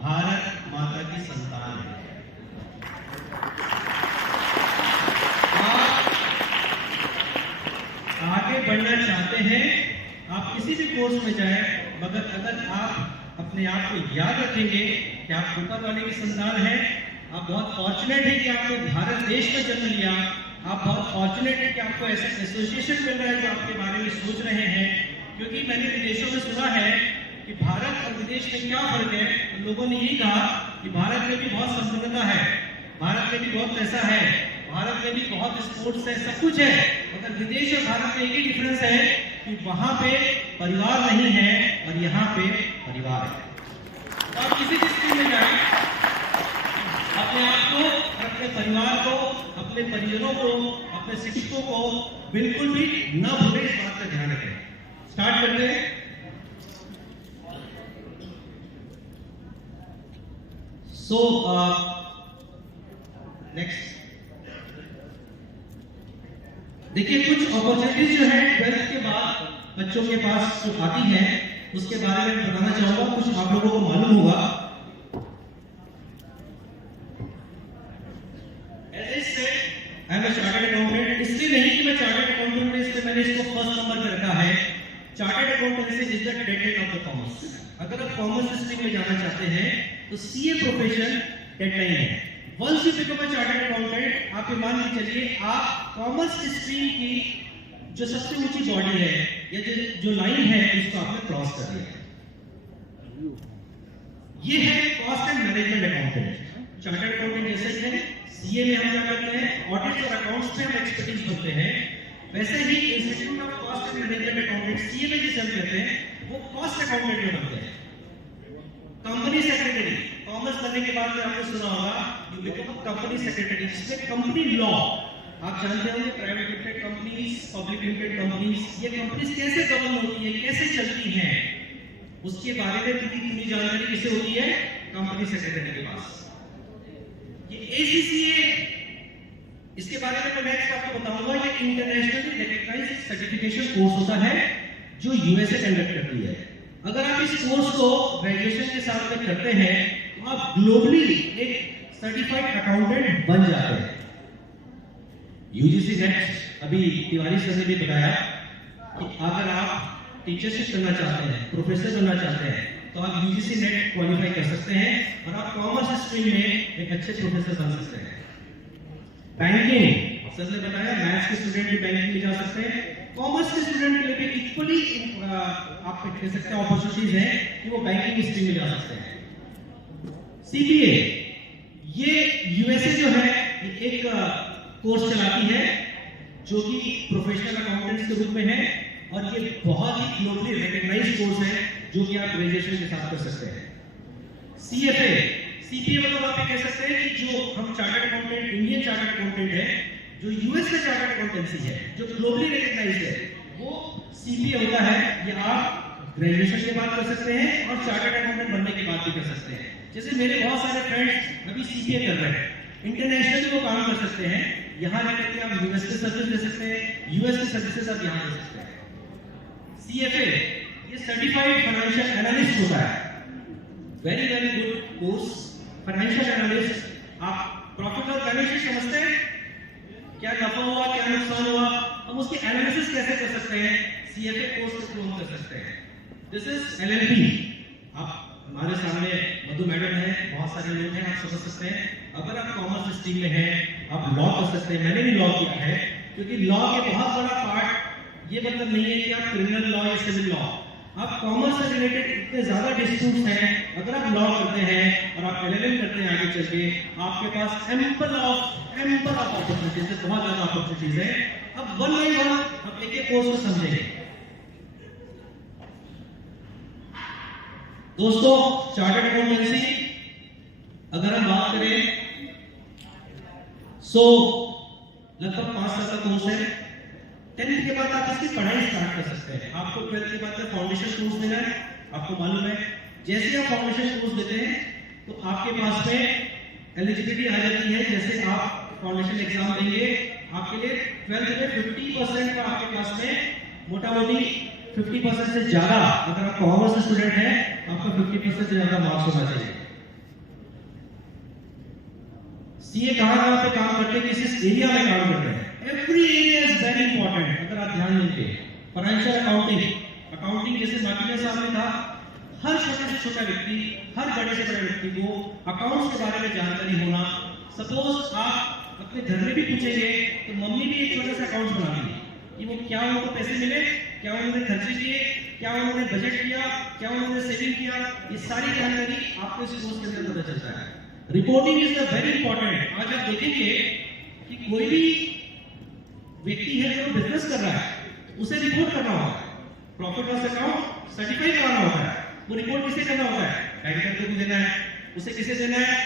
भारत माता की संतान हैं। आप आगे बढ़ना चाहते हैं, आप किसी भी कोर्स में जाएं, मगर अगर आप अपने आप को याद रखेंगे कि आप ऊपर वाले की संतान हैं, आप बहुत फॉर्चुनेट है कि आपने भारत देश में जन्म लिया, आप बहुत फॉर्चुनेट है कि आपको ऐसा एसोसिएशन मिल रहा है जो आपके बारे में सोच रहे हैं। क्योंकि मैंने विदेशों में सुना है कि भारत और विदेश में क्या फर्क है। उन लोगों ने यही कहा कि भारत में भी बहुत संपन्नता है, भारत में भी बहुत पैसा है, भारत में भी बहुत स्पोर्ट्स है, सब कुछ है, मगर विदेश और भारत में एक ही डिफरेंस है कि वहां पे परिवार नहीं है और यहाँ पे परिवार है। तो आप किसी भी स्कूल में जाए, अपने आप को, अपने परिवार को, अपने परिजनों को, अपने शिक्षकों को बिल्कुल भी न भूलें, इस बात का ध्यान रखें। स्टार्ट करते हैं। सो नेक्स्ट देखिए, कुछ अपॉर्चुनिटीज जो है 12th के बाद बच्चों के पास जो आती है उसके बारे में बताना चाहूंगा, कुछ आप लोगों को मालूम होगा। As I said, I am a chartered accountant। इसलिए नहीं कि मैं चार्टर्ड अकाउंटेंट इसलिए मैंने इसको फर्स्ट नंबर पे रखा है। Chartered accountancy is the dead end of the commerce. अगर आप कॉमर्स स्ट्रीम में जाना चाहते हैं तो सीए प्रोफेशन डेडलाइन है। Once you become a chartered accountant, आप ये मान के चलिए आप कॉमर्स स्ट्रीम की जो सबसे ऊंची बॉडी है या जो लाइन है उसको आपने क्रॉस कर दिया। ये है cost and management accountant. Chartered accountant जैसे ही है, सीए में हम क्या करते हैं, ऑडिट और अकाउंट्स में हम एक्सपर्टीज बनते हैं। वैसे ही institute of cost and management accountant CA में जिसे हम कहते हैं वो कॉस्ट अकाउंटेंट में बनते हैं। कंपनी सेक्रेटरी, कॉमर्स करने के बाद में आपने सुना होगा यू बिकम कंपनी सेक्रेटरी, जिसमें कंपनी लॉ आप जानते होंगे, private limited companies, public limited companies, ये कंपनीज कैसे गवर्न होती है, कैसे चलती हैं, उसके बारे में पूरी जानकारी किसे होती है, कंपनी सेक्रेटरी के पास। ये एसीसीए, इसके बारे में मैं नेक्स्ट आपको बताऊंगा। ये इंटरनेशनली रिकॉग्नाइज्ड सर्टिफिकेशन कोर्स होता है जो यूएसए कंडक्ट करती है। अगर आप इस कोर्स को ग्रेजुएशन के साथ में करते हैं तो आप ग्लोबली एक सर्टिफाइड अकाउंटेंट बन जाते हैं। यूजीसी नेट, अभी तिवारी सर ने भी बताया कि अगर आप टीचरशिप करना चाहते हैं, प्रोफेसर बनना चाहते हैं, तो आप यूजीसी नेट क्वालिफाई कर सकते हैं और आप कॉमर्स स्ट्रीम में एक अच्छे प्रोफेसर बन सकते हैं। बैंकिंग, सर ने बताया मैथ्स के स्टूडेंट भी बैंकिंग में जा सकते हैं। कॉमर्स के स्टूडेंट के लिए भी इक्वली आप कह सकते हैं अपॉर्चुनिटीज हैं कि वो बैंकिंग स्ट्रीम में जा सकते हैं। सीपीए, ये यूएसए जो है एक कोर्स चलाती है जो कि प्रोफेशनल अकाउंटेंट्स के रूप में है और ये बहुत ही ग्लोबली रिकॉग्नाइज्ड कोर्स है जो कि आप ग्रेजुएशन के साथ कर सकते हैं। सीएफए, सीपीए मतलब आप कह सकते हैं कि जो हम chartered accountant, Indian chartered accountant है, जो यूएस का चार्टर्ड अकाउंटेंसी है, जो ग्लोबली रिकॉग्नाइज्ड है, वो सीपीए होता है। ये आप ग्रेजुएशन के बाद कर सकते हैं और चार्टर्ड अकाउंटेंट बनने के बाद भी कर सकते हैं। जैसे मेरे बहुत सारे फ्रेंड्स अभी सीपीए कर रहे हैं, इंटरनेशनली वो काम कर सकते हैं। यहाँ रहकर के आप यूएस की सर्विस ले सकते हैं, यूएस की सर्विसेज आप यहाँ ले सकते हैं। सीएफए, ये सर्टिफाइड फाइनेंशियल एनालिस्ट होता है। Very very good course. Financial analyst, आप प्रॉफिट और बैलेंस शीट समझते हैं, क्या नफा हुआ, क्या नुकसान हुआ, हम उसकी एनालिसिस कैसे कर सकते हैं, सीएफए कोर्स के थ्रू हम कर सकते हैं। This is LLB. आप हमारे सामने मधु मैडम है, बहुत सारे लोग हैं, आप समझ सकते हैं। अगर आप कॉमर्स स्ट्रीम में हैं, आप लॉ कर सकते हैं। मैंने भी लॉ किया है, क्योंकि लॉ के बहुत बड़ा पार्ट ये मतलब नहीं है कि आप क्रिमिनल लॉ या सिविल लॉ, आप कॉमर्स से रिलेटेड इतने ज्यादा डिस्प्यूट्स हैं। अगर आप लॉ करते हैं और आप एलएलएम करते हैं आगे चल के, आपके पास एम्पल ऑफ अपॉर्चुनिटीज है, बहुत ज्यादा अपॉर्चुनिटीज है। अब वन बाय वन हम एक एक कोर्स को समझेंगे। दोस्तों, चार्टर्ड अकाउंटेंसी अगर हम बात करें सो लगभग 5 साल का कोर्स है। 10th के बाद आप इसकी पढ़ाई स्टार्ट कर सकते हैं। आपको 12th के बाद फाउंडेशन कोर्स देना है, आपको मालूम है। जैसे आप फाउंडेशन कोर्स देते हैं तो आपके पास में एलिजिबिलिटी आ जाती है। जैसे आप फाउंडेशन एग्जाम देंगे, आपके लिए 12th में 50% का आपके पास में मोटा मोटी 50% से ज्यादा, अगर आप कॉमर्स स्टूडेंट हैं, आपका 50% से ज्यादा मार्क्स होना चाहिए। सीए कहां पे काम करते हैं, किस एरिया में काम करते हैं, every area is very important. अगर आप ध्यान देंगे, फाइनेंशियल अकाउंटिंग जैसे मार्टिना साहब ने कहा, हर छोटे से छोटा व्यक्ति, हर बड़े से बड़े व्यक्ति को अकाउंट्स के बारे में जानकारी होना। सपोज आप अपने घर में भी पूछेंगे तो मम्मी भी एक छोटा सा अकाउंट बनाती है कि वो क्या उनको पैसे मिले, क्या उन्होंने खर्चे किए, क्या उन्होंने बजट किया, क्या उन्होंने सेविंग किया, ये सारी जानकारी आपको इस कोर्स के अंदर पता चलता है। Reporting is the very important. आज आप देखेंगे कि कोई भी व्यक्ति है जो बिजनेस कर रहा है, उसे रिपोर्ट करना होता है, प्रॉफिट लॉस अकाउंट सर्टिफाई कराना होता है। वो रिपोर्ट किसे करना होता है, बैंकर को भी देना है, उसे किसे देना है,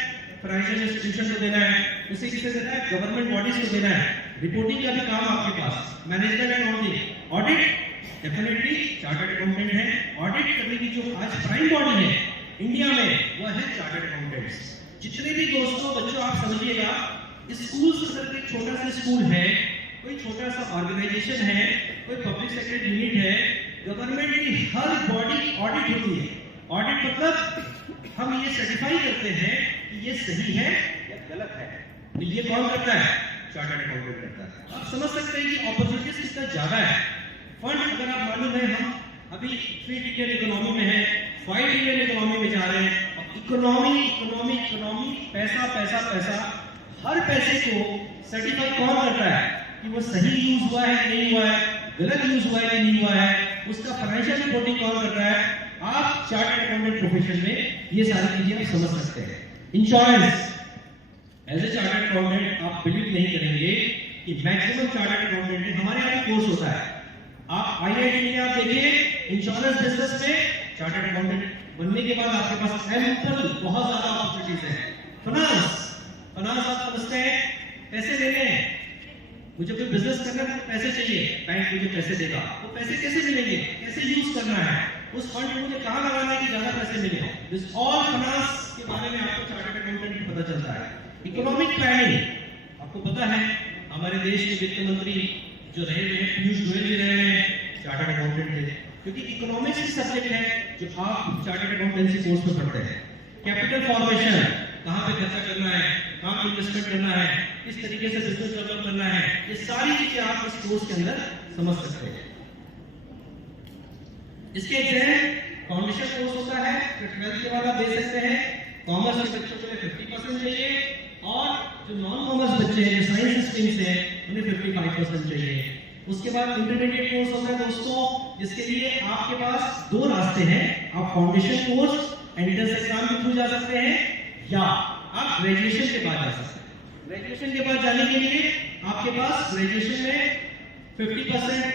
फाइनेंशियल इंस्टीट्यूशन को देना है, उसे किसे देना है, गवर्नमेंट बॉडीज को देना है। रिपोर्टिंग का भी काम आपके पास। Management accounting, audit, definitely chartered accountant है। ऑडिट करने की जो आज प्राइम बॉडी है इंडिया में, वो है चार्टर्ड अकाउंटेंट्स। जितने भी दोस्तों बच्चों आप समझिएगा, स्कूल से करके एक छोटा सा स्कूल है, कोई छोटा सा ऑर्गेनाइजेशन है, कोई पब्लिक सेक्टर यूनिट है, गवर्नमेंट की हर बॉडी ऑडिट होती है। ऑडिट मतलब हम ये सर्टिफाई करते हैं कि ये सही है या गलत है। तो ये कौन करता है? चार्टर्ड अकाउंटेंट करता है। आप समझ सकते हैं कि अपॉर्चुनिटीज कितना ज्यादा है। फंड अगर आप मालूम है, हम अभी 3 ट्रिलियन इकोनॉमी में है, 5 ट्रिलियन इकोनॉमी में जा रहे हैं। इकोनॉमी इकोनॉमी इकोनॉमी, पैसा पैसा पैसा, हर पैसे को सर्टिफाई कौन करता है कि वो सही यूज हुआ है कि नहीं हुआ है, गलत यूज हुआ है कि नहीं हुआ है, उसका फाइनेंशियल रिपोर्टिंग कौन कर रहा है। आप चार्टर्ड अकाउंटेंट प्रोफेशन में ये सारी चीजें आप समझ सकते हैं। Insurance, as a chartered accountant आप बिलीव नहीं करेंगे कि मैक्सिमम चार्टर्ड अकाउंटेंट हमारे यहाँ कोर्स होता है। आप IIT में आप देखिए, इंश्योरेंस बिजनेस में चार्टर्ड अकाउंटेंट बनने के बाद आपके पास एम्पल बहुत ज्यादा अपॉर्चुनिटीज है। फाइनेंस आप समझते हैं, पैसे देने हैं, मुझे कोई बिजनेस करना है, पैसे चाहिए, बैंक मुझे पैसे देगा, वो पैसे कैसे मिलेंगे, कैसे यूज करना है, उस फंड को मुझे कहाँ लगाना है कि ज्यादा पैसे मिले। दिस ऑल फाइनेंस के बारे में आपको चार्टर्ड अकाउंटेंट को पता चलता है। इकोनॉमिक प्लानिंग, आपको पता है हमारे देश के वित्त मंत्री जो रहे हुए हैं, पीयूष गोयल जी रहे हैं, चार्टर्ड अकाउंटेंट थे, क्योंकि इकोनॉमिक्स की सब्जेक्ट है जो आप चार्टर्ड अकाउंटेंसी कोर्स में पढ़ते हैं। कैपिटल फॉर्मेशन, कहाँ पे खर्चा करना है, कहाँ पे इन्वेस्टमेंट करना है, किस तरीके से बिजनेस डेवलप करना है, ये सारी चीजें आप इस कोर्स के अंदर समझ सकते हैं। इसके एग्जाम फाउंडेशन कोर्स होता है, फिर 12th के बाद आप दे सकते हैं। कॉमर्स के बच्चों के लिए 50% चाहिए, और जो नॉन कॉमर्स बच्चे हैं, जो साइंस स्ट्रीम से हैं, उन्हें 55% चाहिए। उसके बाद इंटरमीडिएट कोर्स होता है दोस्तों, जिसके लिए आपके पास 2 रास्ते हैं। आप फाउंडेशन कोर्स एंट्रेंस एग्जाम के थ्रू जा सकते हैं, या आप ग्रेजुएशन के बाद जा सकते हैं। ग्रेजुएशन के बाद जाने के लिए आपके पास ग्रेजुएशन में 50%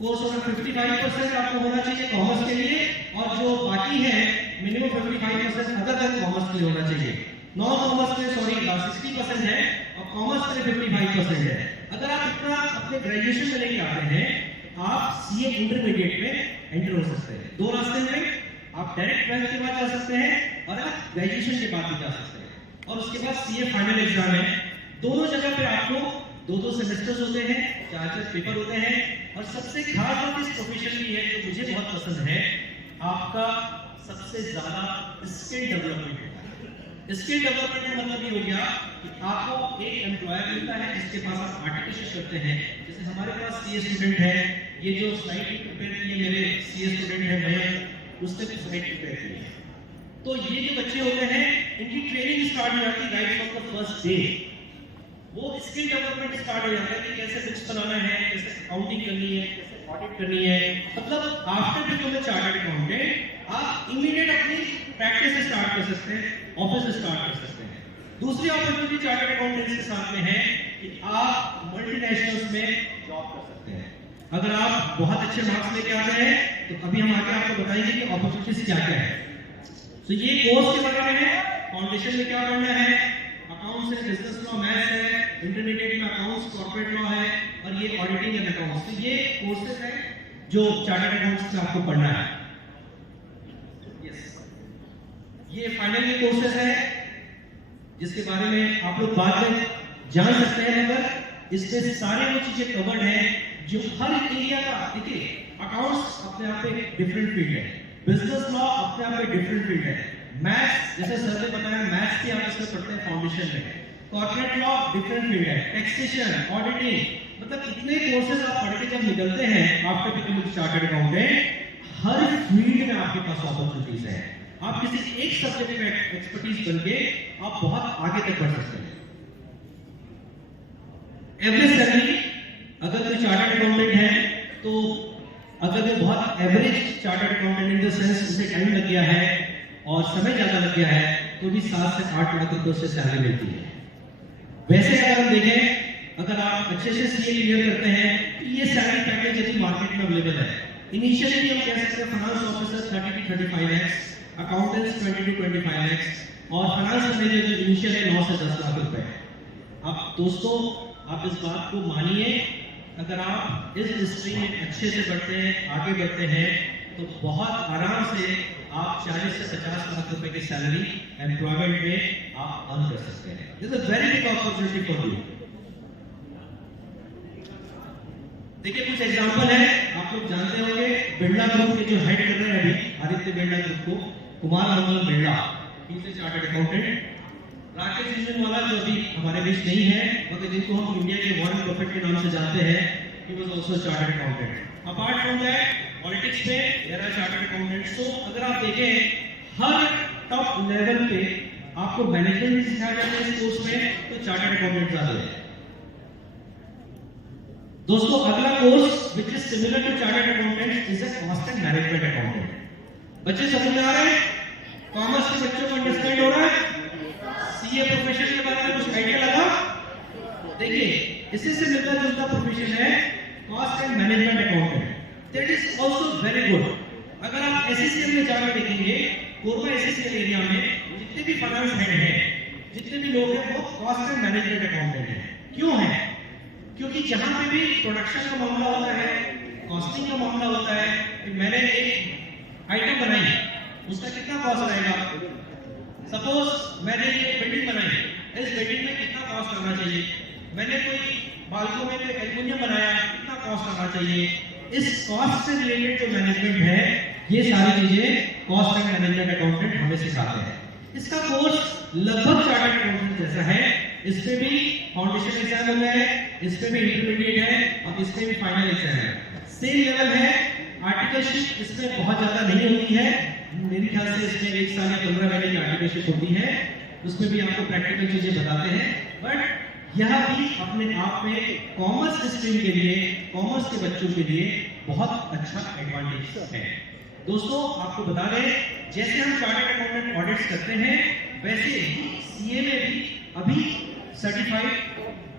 कोर्स होगा, 55% आपको होना चाहिए कॉमर्स के लिए, और जो बाकी है मिनिमम 55% अदर देन कॉमर्स के लिए होना चाहिए। नॉन कॉमर्स में 60% है, और कॉमर्स में 55% है। अगर आप इतना अपने ग्रेजुएशन में लेके आते हैं, आप CA इंटरमीडिएट में एंटर हो सकते हैं। 2 रास्ते में, आप डायरेक्ट 12th के बाद जा सकते हैं, और आप ग्रेजुएशन के बाद भी जा सकते हैं। और उसके बाद CA फाइनल एग्जाम है। दोनों जगह पे आपको 2-2 सेमेस्टर्स होते हैं, 4-4 पेपर होते हैं। और सबसे खास बात इस प्रोफेशन की है, जो मुझे बहुत पसंद है, आपका सबसे ज्यादा स्किल डेवलपमेंट होता है। स्किल डेवलपमेंट का मतलब ये हो गया कि आपको एक एम्प्लॉयर मिलता है जिसके पास आप आर्टिकल करते हैं। जैसे हमारे पास CA स्टूडेंट है, ये जो स्लाइड प्रिपेयर की है मेरे CA स्टूडेंट है, मैं उससे स्लाइड प्रिपेयर की है। तो ये जो बच्चे होते हैं, इनकी ट्रेनिंग स्टार्ट हो जाती है right from the first day. वो स्किल डेवलपमेंट स्टार्ट हो जाता है कि कैसे बुक्स बनाना है, कैसे अकाउंटिंग करनी है, कैसे ऑडिट करनी है। मतलब आफ्टर बिकमिंग चार्टर्ड अकाउंटेंट आप इमीडिएट अपनी प्रैक्टिस स्टार्ट कर सकते हैं, ऑफिस स्टार्ट कर सकते हैं। दूसरी अपॉर्चुनिटी चार्टर्ड अकाउंटेंट्स के साथ में है कि आप मल्टीनेशनल्स में जॉब कर सकते हैं। अगर आप बहुत अच्छे मार्क्स लेके आते हैं, तो अभी हम आगे आपको बताएंगे कि अपॉर्चुनिटीज क्या क्या है। तो ये कोर्स के बारे में है, फाउंडेशन में क्या पढ़ना है, अकाउंट्स है, बिजनेस लॉ, मैथ्स है, इंटरमीडिएट में अकाउंट्स, कॉर्पोरेट लॉ है, और ये ऑडिटिंग एंड अकाउंट्स। तो ये कोर्सेज है जो चार्टर्ड अकाउंट्स में आपको पढ़ना है। ये फाइनल के कोर्सेज है जिसके बारे में आप लोग बाद में जान सकते हैं, मगर इसमें सारे वो चीजें कवर्ड है जो हर एरिया का। देखिए, अकाउंट्स अपने आप में डिफरेंट फील्ड है, बिजनेस लॉ अपने आप में डिफरेंट फील्ड है, मैथ्स जैसे सर ने बताया मैथ्स भी आप इसमें पढ़ते हैं फाउंडेशन में, कॉर्पोरेट लॉ डिफरेंट फील्ड है, टैक्सेशन, ऑडिटिंग, मतलब इतने कोर्सेज आप पढ़ के जब निकलते हैं आफ्टर बिकमिंग चार्टर्ड अकाउंटेंट, हर फील्ड में आपके पास अपॉर्चुनिटीज है। आप किसी एक सब्जेक्ट में एक्सपर्टीज बनके आप बहुत आगे तक बढ़ सकते हैं। एवरेज सैलरी, अगर कोई चार्टर्ड अकाउंटेंट है तो अगर वो बहुत average chartered accountant in the sense उसे टाइम लग गया है और समय ज्यादा लग गया है, तो भी 7 से 8 लाख रुपए उससे सैलरी मिलती है। वैसे अगर हम देखें, अगर आप अच्छे से CA क्लियर करते हैं तो ये सैलरी पैकेज यदि मार्केट में अवेलेबल है। इनिशियली हम कह सकते हैं finance officer 30 to 35 lakhs, accountants 20 to 25 lakhs, और फाइनेंस मैनेजर जो इनिशियल है 9 से 10 लाख रुपए। अब दोस्तों आप इस बात को मानिए, अगर आप इस हिस्ट्री में अच्छे से बढ़ते हैं, आगे बढ़ते हैं, तो बहुत आराम से आप 40 से 50 लाख रुपए की सैलरी एम्प्लॉयमेंट में आप अर्न कर सकते हैं। This is very big opportunity for you. देखिए कुछ एग्जांपल है, आप लोग जानते होंगे बिरला ग्रुप के जो हेड कर रहे हैं अभी आदित्य बिरला ग्रुप को, Kumar Mangal Birla, he is chartered accountant. Rakesh Jhunjhunwala जो अभी हमारे बीच नहीं है मगर जिनको हम इंडिया के वॉरेन बफेट के नाम से जानते हैं, he was also chartered accountant. Apart from that politics में देयर आर चार्टर्ड अकाउंटेंट्स। तो अगर आप देखें हर टॉप लेवल पे आपको मैनेजमेंट भी सिखाया जाता है इस कोर्स में, तो चार्टर्ड अकाउंटेंट ज्यादा है। दोस्तों अगला course which is similar to chartered accountant is a cost and management accountant. बच्चे समझ में आ रहे हैं? कॉमर्स के बच्चों को अंडरस्टैंड हो रहा है? सीए प्रोफेशन के बारे में कुछ आइडिया लगा? देखिए इसी से मिलता जुलता प्रोफेशन है cost and management accountant. That is also very good. अगर आप एससीएल में जाकर देखेंगे, कोरबा एससीएल एरिया में जितने भी फाइनेंस हेड हैं, जितने भी लोग हैं, वो कॉस्ट एंड मैनेजमेंट अकाउंटेंट हैं। क्यों है? क्योंकि जहां पे भी प्रोडक्शन का मामला होता है, कॉस्टिंग का मामला होता है, कि मैंने एक आइटम बनाई, उसका कितना कॉस्ट रहेगा। सपोज मैंने ये बिल्डिंग बनाई, इस बिल्डिंग में कितना कॉस्ट आना चाहिए। मैंने कोई बालकों में कोई एल्युमिनियम बनाया, कितना कॉस्ट आना चाहिए। इस कॉस्ट से रिलेटेड जो मैनेजमेंट है, ये सारी चीजें कॉस्ट एंड मैनेजमेंट अकाउंटेंट हमें सिखाते हैं। इसका कोर्स लगभग चार्टर्ड अकाउंटेंट जैसा है। इसमें भी फाउंडेशन एग्जाम होता है, इसमें भी इंटरमीडिएट है और इसमें भी फाइनल एग्जाम है। सेम लेवल है। आर्टिकलशिप इसमें बहुत ज्यादा नहीं होती है, मेरे ख्याल से इसमें 1 साल या 15 महीने की आर्टिकलशिप होती है। उसमें भी आपको प्रैक्टिकल चीजें बताते हैं, बट यह भी अपने आप में कॉमर्स स्ट्रीम के लिए, कॉमर्स के बच्चों के लिए बहुत अच्छा एडवांटेज है। दोस्तों आपको बता दें, जैसे हम चार्टर्ड अकाउंटेंट ऑडिट्स करते हैं, वैसे ही सीए में भी अभी सर्टिफाइड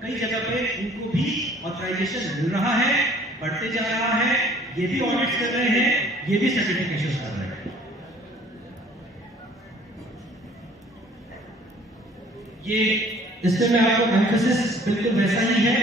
कई जगह पे इनको भी ऑथराइजेशन मिल रहा है, बढ़ते जा रहा है। ये भी ऑडिट कर रहे हैं, ये भी सर्टिफिकेशन कर रहे हैं। ये इसमें मैं आपको एम्फेसिस बिल्कुल वैसा ही है।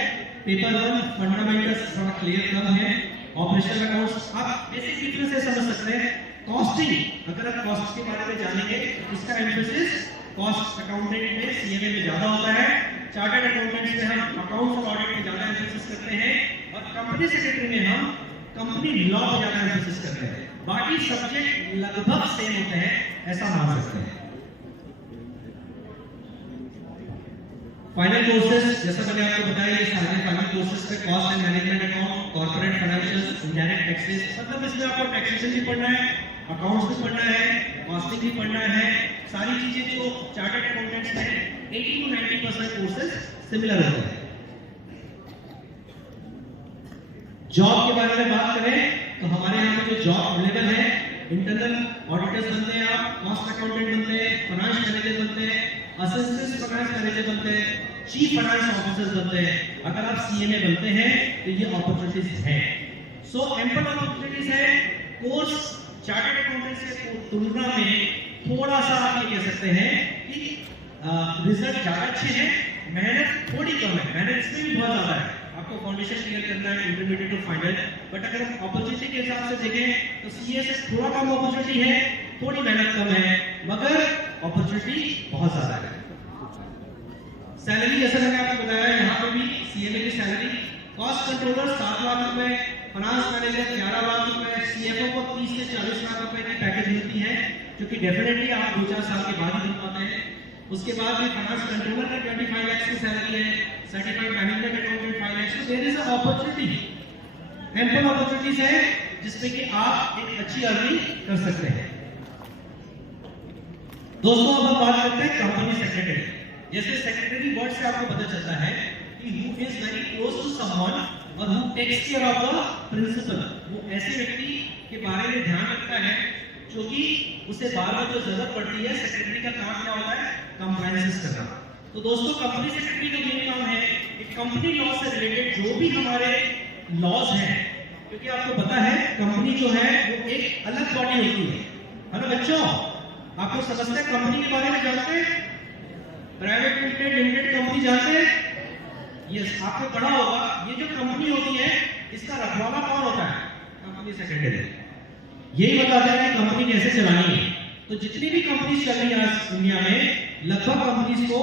पेपर 1 फंडामेंटल्स थोड़ा क्लियर कम है। ऑपरेशनल अकाउंट्स आप बेसिक डिफरेंस से समझ सकते हैं। कॉस्टिंग, अगर आप कॉस्ट के बारे में जानेंगे, इसका एम्फेसिस कॉस्ट अकाउंटेंट में सीएमए में ज्यादा होता है। चार्टर्ड अकाउंटेंट्स में हम अकाउंट्स और ऑडिट में ज्यादा एम्फेसिस करते हैं, और कंपनी सेक्रेटरी में हम कंपनी लॉ पे ज्यादा एम्फेसिस करते हैं। बाकी सब्जेक्ट लगभग सेम होते हैं, ऐसा मान सकते हैं। फाइनल कोर्सेज, जैसा मैंने आपको बताया, ये सारे फाइनल कोर्सेज पे cost and management account, corporate financials, indirect taxes, मतलब इसमें आपको टैक्सेशन भी पढ़ना है, अकाउंट्स भी पढ़ना है, कॉस्टिंग भी पढ़ना है। सारी चीजें जो चार्टर्ड अकाउंटेंट्स में 80 to 90% कोर्सेज सिमिलर होते हैं। जॉब के बारे में बात करें तो हमारे यहाँ पे जो जॉब अवेलेबल है, इंटरनल ऑडिटर्स बनते हैं, आप कॉस्ट अकाउंटेंट बनते हैं, फाइनेंस मैनेजर बनते हैं, असिस्टेंट फाइनेंस मैनेजर बनते हैं, चीफ फाइनेंस ऑफिसर बनते हैं। अगर आप सीएमए बनते हैं तो ये अपॉर्चुनिटीज हैं। सो एम्पल अपॉर्चुनिटीज है। कोर्स चार्टर्ड अकाउंटेंट से तुलना में थोड़ा सा आप ये कह सकते हैं कि रिजल्ट ज्यादा अच्छे हैं, मेहनत थोड़ी कम है। मेहनत इसमें भी बहुत ज्यादा है, आपको फाउंडेशन क्लियर करना है, इंटरमीडिएट टू फाइनल। बट अगर हम अपॉर्चुनिटी के हिसाब से देखें तो सीए से थोड़ा कम अपॉर्चुनिटी है, थोड़ी मेहनत कम है, मगर अपॉर्चुनिटी बहुत ज्यादा है। सैलरी जैसा मैंने आपको बताया, यहाँ पे भी सीएमए की सैलरी कॉस्ट कंट्रोलर 7 लाख रुपए, फाइनेंस मैनेजर 11 लाख रुपए, सीएफओ को 30 से 40 लाख रुपए की पैकेज मिलती है, जो कि डेफिनेटली आप 2-4 साल के बाद ही मिल पाते हैं। उसके बाद भी फाइनेंस कंट्रोलर का 25 लाख की सैलरी है, certified management accountant 5 lakh. So there is a opportunity, ample opportunities है जिसमें कि आप एक अच्छी अर्निंग कर सकते हैं। दोस्तों अब हम बात करते हैं कंपनी सेक्रेटरी। जैसे सेक्रेटरी वर्ड से आपको पता चलता है कि who is very close to someone और who takes care of the principal. वो ऐसे व्यक्ति के बारे में ध्यान रखता है जो कि उसे बार-बार जो जरूरत पड़ती है। सेक्रेटरी का काम क्या होता है? कंप्लायंसेस करना। तो दोस्तों कंपनी सेक्रेटरी का मेन काम है कि कंपनी लॉ से रिलेटेड जो भी हमारे लॉज हैं, क्योंकि आपको पता है कंपनी जो है वो एक अलग बॉडी होती है ना बच्चों? आपको समझते हैं कंपनी के बारे में जानते हैं? प्राइवेट लिमिटेड कंपनी जानते हैं? यस, आपको पढ़ा होगा। ये जो कंपनी होती है इसका रखवाला कौन होता है? Company secretary. यही बताते हैं कि कंपनी कैसे चलानी है। तो जितनी भी कंपनीज चल रही है आज इंडिया में, लगभग कंपनीज को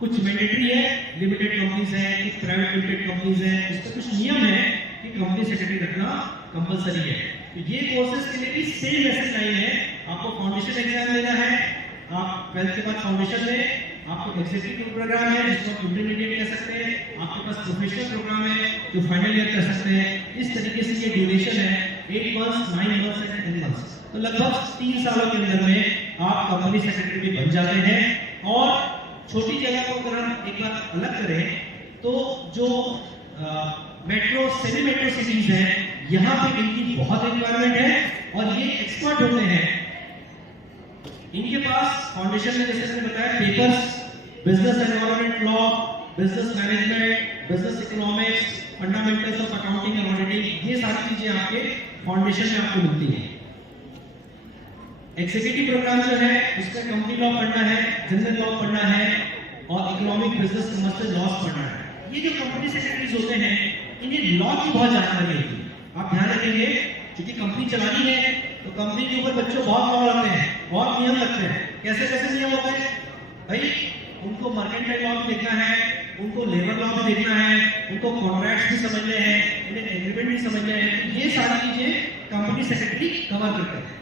कुछ मैंडेटरी है, लिमिटेड कंपनीज है, कुछ प्राइवेट लिमिटेड कंपनीज है, इसमें कुछ नियम है कि कंपनी सेक्रेटरी रखना कंपलसरी है। तो ये कोर्सेज के लिए भी सेम मैसेज लाइन है। आपको फाउंडेशन एग्जाम देना है, आप 12th के बाद फाउंडेशन में, आपको एग्जीक्यूटिव प्रोग्राम है जिसको आप इंटरमीडिएट कह सकते हैं, आपके पास प्रोफेशनल प्रोग्राम है जो फाइनल ईयर कर सकते हैं। इस तरीके से ये ड्यूरेशन है 8 मंथ्स, 9 मंथ्स एंड 10 मंथ्स। तो लगभग 3 सालों के अंदर में आप कंपनी सेक्रेटरी भी बन जाते हैं। और छोटी जगह को अगर हम एक बार अलग करें तो जो मेट्रो, सेमी मेट्रो सिटीज हैं, यहाँ पे इनकी बहुत रिक्वायरमेंट है और ये एक्सपर्ट होते हैं। इनके पास फाउंडेशन में जैसे मैंने बताया papers, business environment law, business management, business economics, fundamentals of accounting and auditing, ये सारी चीजें आपके फाउंडेशन में आपको मिलती हैं। एग्जीक्यूटिव प्रोग्राम जो है उसमें कंपनी लॉ पढ़ना है, जनरल लॉ पढ़ना है और इकोनॉमिक, बिजनेस, कमर्शियल लॉस पढ़ना है। ये जो कंपनी सेक्रेटरीज होते हैं इन्हें लॉ की बहुत जानकारी होती है। आप ध्यान रखेंगे क्योंकि कंपनी चलानी है तो कंपनी के ऊपर बच्चों बहुत लॉ लगते हैं, बहुत नियम लगते हैं। कैसे कैसे नियम होते हैं भाई? उनको मर्केंटाइल लॉ भी देखना है, उनको लेबर लॉ भी देखना है, उनको कॉन्ट्रैक्ट्स भी समझने हैं, उन्हें एग्रीमेंट भी समझने हैं। ये सारी चीजें कंपनी सेक्रेटरी कवर करते हैं।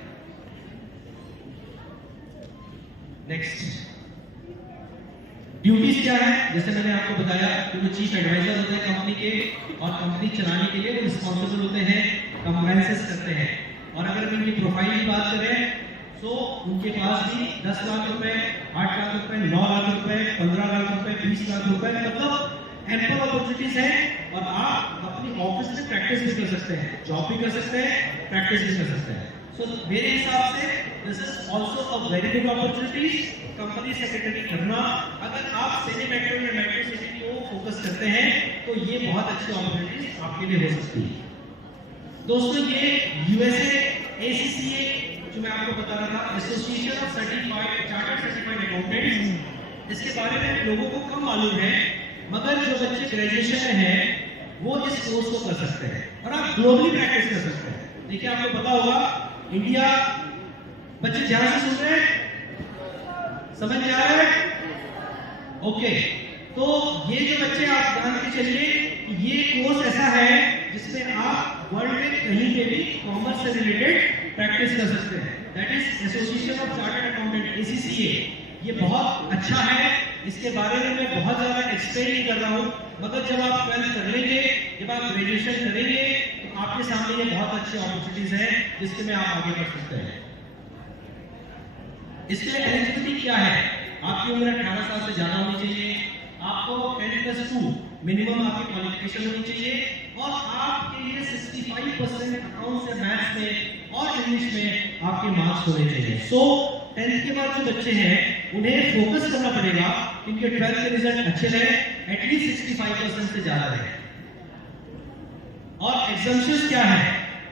नेक्स्ट, ड्यूटीज क्या है? जैसे मैंने आपको बताया कि वो चीफ एडवाइजर होते हैं कंपनी के और कंपनी चलाने के लिए वो रिस्पॉन्सिबल होते हैं, कंप्लायंसेस करते हैं। और अगर हम इनकी प्रोफाइल की बात करें तो उनके पास भी 10 लाख रुपए, 8 लाख रुपए, 9 लाख रुपए, 15 लाख रुपए, 20 लाख रुपए, मतलब एम्पल अपॉर्चुनिटीज है। और आप अपनी ऑफिस में प्रैक्टिस भी कर सकते हैं, जॉब भी कर सकते हैं, प्रैक्टिस भी कर सकते हैं। सो मेरे हिसाब से this is also a very good opportunities company secretary करना। अगर आप सेमी मेट्रो या मेट्रो सिटी को फोकस करते हैं तो ये बहुत अच्छी अपॉर्चुनिटीज आपके लिए हो सकती है। दोस्तों, ये यूएसए एसीसीए जो मैं आपको बता रहा था, association of certified chartered certified accountants, इसके बारे में लोगों को कम मालूम है। मगर जो बच्चे ग्रेजुएशन में हैं वो इस कोर्स को कर सकते हैं और आप ग्लोबली प्रैक्टिस कर सकते हैं। देखिए, आपको पता होगा इंडिया, बच्चे ध्यान से सुन रहे हैं, समझ में आ रहा है? ओके, तो ये जो बच्चे आप ध्यान के चलिए, ये कोर्स ऐसा है जिसमें आप वर्ल्ड में कहीं पे भी कॉमर्स से रिलेटेड प्रैक्टिस कर सकते हैं। That is association of chartered accountant, ACCA. ये बहुत अच्छा है, इसके बारे में मैं बहुत ज्यादा एक्सप्लेन नहीं कर रहा हूँ, मगर जब आप 12th कर लेंगे, जब आप ग्रेजुएशन करेंगे तो आपके सामने ये बहुत अच्छी अपॉर्चुनिटीज है जिसके में आप आगे बढ़ सकते हैं। इसके लिए एलिजिबिलिटी क्या है? आपकी उम्र 18 साल से ज्यादा होनी चाहिए, आपको 10+2 मिनिमम आपकी क्वालिफिकेशन होनी चाहिए और आपके लिए 65% अकाउंट्स या मैथ्स में और इंग्लिश में आपके मार्क्स होने चाहिए। सो 10th के बाद जो बच्चे हैं उन्हें फोकस करना पड़ेगा कि उनके 12th के रिजल्ट अच्छे रहे, एटलीस्ट 65% से ज्यादा रहे। और एग्जाम्पशंस क्या है?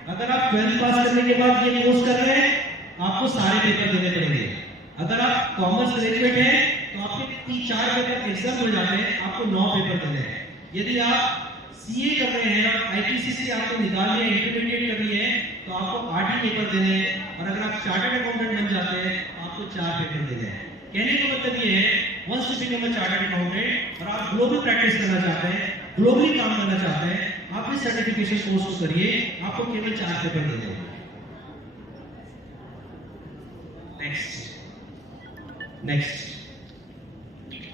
अगर आप 12th पास करने के बाद ये कोर्स कर रहे हैं, आपको सारे पेपर देने पड़ेंगे। अगर आप कॉमर्स ग्रेजुएट हैं तो आपके 3-4 पेपर एग्जाम हो जाते हैं, आपको 9 पेपर देने हैं। यदि आप सीए कर रहे हैं और आईपीसीसी आपने निकाल लिया, इंटरमीडिएट कर लिए हैं, तो आपको 8 ही पेपर देने हैं। और अगर आप चार्टर्ड अकाउंटेंट बन जाते हैं तो आपको 4 पेपर देने हैं। कहने का मतलब ये है, once you become a chartered accountant और आप ग्लोबल प्रैक्टिस करना चाहते हैं, ग्लोबली काम करना चाहते हैं, आप इस सर्टिफिकेशन कोर्स को करिए, आपको केवल 4 पेपर देने हैं। नेक्स्ट,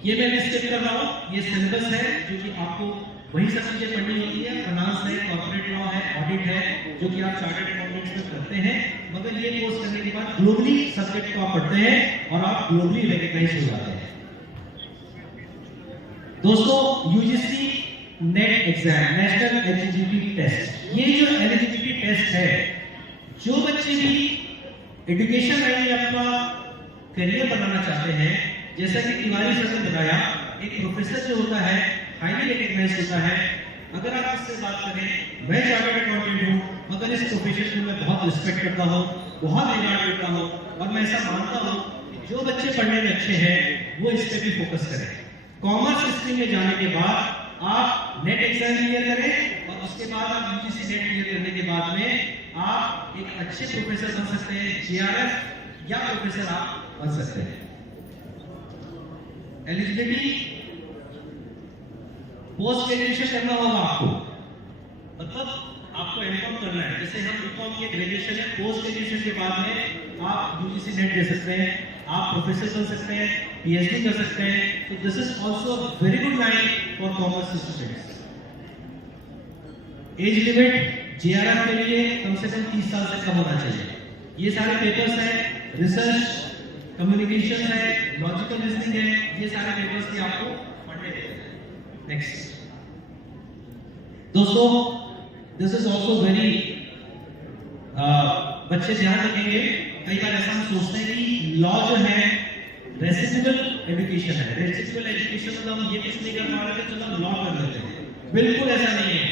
ये मैं स्किप कर रहा हूँ, ये सिलेबस है जो कि आपको वही सब चीजें पढ़नी होती है। फाइनेंस है, कॉर्पोरेट लॉ है, ऑडिट है, जो कि आप चार्टर्ड अकाउंटेंट्स में करते हैं। मगर ये कोर्स करने के बाद ग्लोबली सब्जेक्ट को आप पढ़ते हैं और आप ग्लोबली रिकॉग्नाइज हो जाते हैं। दोस्तों, UGC NET exam, national eligibility test, ये जो एलिजिबिलिटी टेस्ट है, जो बच्चे भी एजुकेशन लाइन में अपना करियर बनाना चाहते हैं, जैसा कि तिवारी सर ने बताया, एक प्रोफेसर जो होता है हाईली रिकॉग्नाइज होता है। अगर आप इससे बात करें, मैं चार्टर्ड अकाउंटेंट हूँ, मगर इस प्रोफेशन को मैं बहुत रिस्पेक्ट करता हूँ, बहुत रिगार्ड करता हूँ और मैं ऐसा मानता हूँ कि जो बच्चे पढ़ने में अच्छे हैं वो इस पे भी फोकस करें। कॉमर्स स्ट्रीम में जाने के बाद आप नेट एग्जाम क्लियर करें और उसके बाद आप यूजीसी नेट क्लियर करने के बाद में आप एक अच्छे प्रोफेसर बन सकते हैं, जेआरएफ या प्रोफेसर आप बन सकते हैं। एलिजिबिलिटी पोस्ट ग्रेजुएशन करना होगा आपको, मतलब आपको एमकॉम करना है। जैसे हम बीकॉम की ग्रेजुएशन है, पोस्ट ग्रेजुएशन के बाद में आप यूजीसी नेट दे सकते हैं, आप प्रोफेसर बन सकते हैं, पीएचडी कर सकते हैं। तो this is also a very good line for commerce students. Age limit JRF के लिए कम से कम 30 साल से कम होना चाहिए। ये सारे पेपर्स हैं, रिसर्च, कम्युनिकेशन है, लॉजिकल रीजनिंग है, ये सारे पेपर्स भी आपको पढ़ने देते हैं। नेक्स्ट दोस्तों, दिस इज आल्सो वेरी, बच्चे ध्यान रखेंगे, कई बार ऐसा हम सोचते हैं कि लॉ जो है रेसिडुअल एजुकेशन है। रेसिडुअल एजुकेशन मतलब हम ये कुछ नहीं कर पा रहे थे, चलो लॉ कर लेते हैं। बिल्कुल ऐसा नहीं है।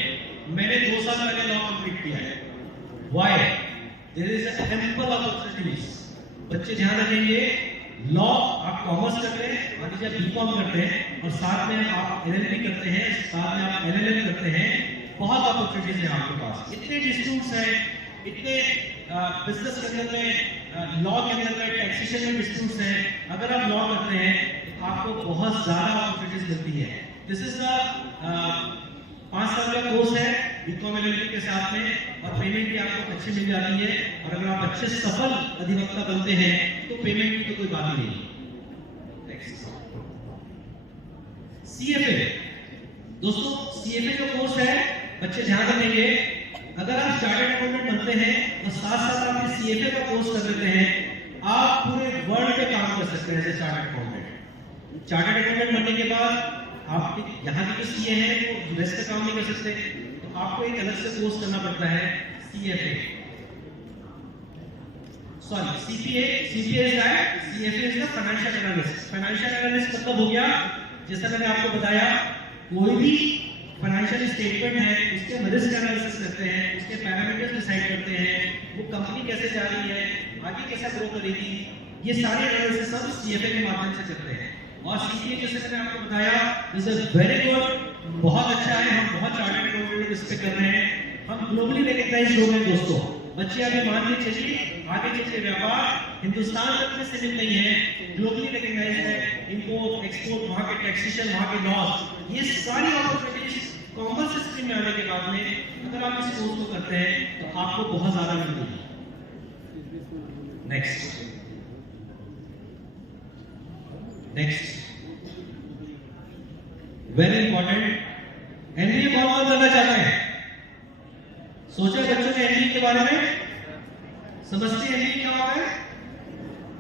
मैंने 2 साल पहले लॉ कंप्लीट किया है। Why? There is ample opportunities. बच्चे ध्यान रखेंगे, लॉ आप कॉमर्स करते हैं, मान लीजिए बीकॉम करते हैं और साथ में आप एलएलबी करते हैं, साथ में आप एलएलएम करते हैं, बहुत अपॉर्चुनिटीज हैं आपके पास। इतने डिस्ट्रीब्यूट्स हैं, इतने बिजनेस के अंदर में, लॉ के अंदर में, टैक्सेशन में डिस्ट्रीब्यूट्स हैं। अगर आप लॉ करते हैं तो आपको बहुत ज्यादा अपॉर्चुनिटीज मिलती है। दिस इज द 5 साल का कोर्स है बीकॉम एलएलबी के साथ में, और पेमेंट भी आपको अच्छी मिल जाती है। और अगर आप अच्छे सफल अधिवक्ता बनते हैं तो पेमेंट की तो कोई बात ही नहीं। Next, CFA. दोस्तों, सीएफए जो कोर्स है, बच्चे ध्यान रखेंगे, अगर आप चार्टर्ड अकाउंटेंट बनते हैं और साथ साथ आप सीएफए का कोर्स कर लेते हैं, आप पूरे वर्ल्ड पे काम कर सकते हैं as a chartered accountant. Chartered accountant बनने के बाद आप यहाँ के जो सीए हैं वो रेस्ट का काम नहीं कर सकते, तो आपको एक अलग से कोर्स करना पड़ता है, CFA, sorry CPA. CPA is that, CFA is the financial analyst. Financial analyst मतलब हो गया, जैसा मैंने आपको बताया, कोई भी फाइनेंशियल स्टेटमेंट है उसके हम रिस्क एनालिसिस करते हैं, उसके पैरामीटर्स डिसाइड करते हैं, वो कंपनी कैसे जा रही है, आगे कैसा ग्रो करेगी, ये सारे एनालिसिस हम सीएफए के माध्यम से करते हैं। और सीपीए जैसे मैंने आपको बताया, इज अ वेरी गुड, बहुत अच्छा है। हम बहुत चार्टर्ड अकाउंटेंट इस पे कर रहे हैं, हम ग्लोबली रिकॉग्नाइज्ड हो गए दोस्तों। बच्चे अभी मान के चलिए, आगे चल के व्यापार हिंदुस्तान तक में सीमित नहीं है, ग्लोबली रिकॉग्नाइज्ड है। इंपोर्ट एक्सपोर्ट, वहां के टैक्सेशन, वहां के लॉस, ये सारी अपॉर्चुनिटीज कॉमर्स स्ट्रीम में आने के बाद में अगर आप इस कोर्स को करते हैं तो आपको बहुत ज्यादा मिलेगी। नेक्स्ट, वेरी इंपॉर्टेंट, एमबीए कौन करना चाहते हैं? सोचा बच्चों ने एमबीए के बारे में? समझते हैं एमबीए क्या होता है?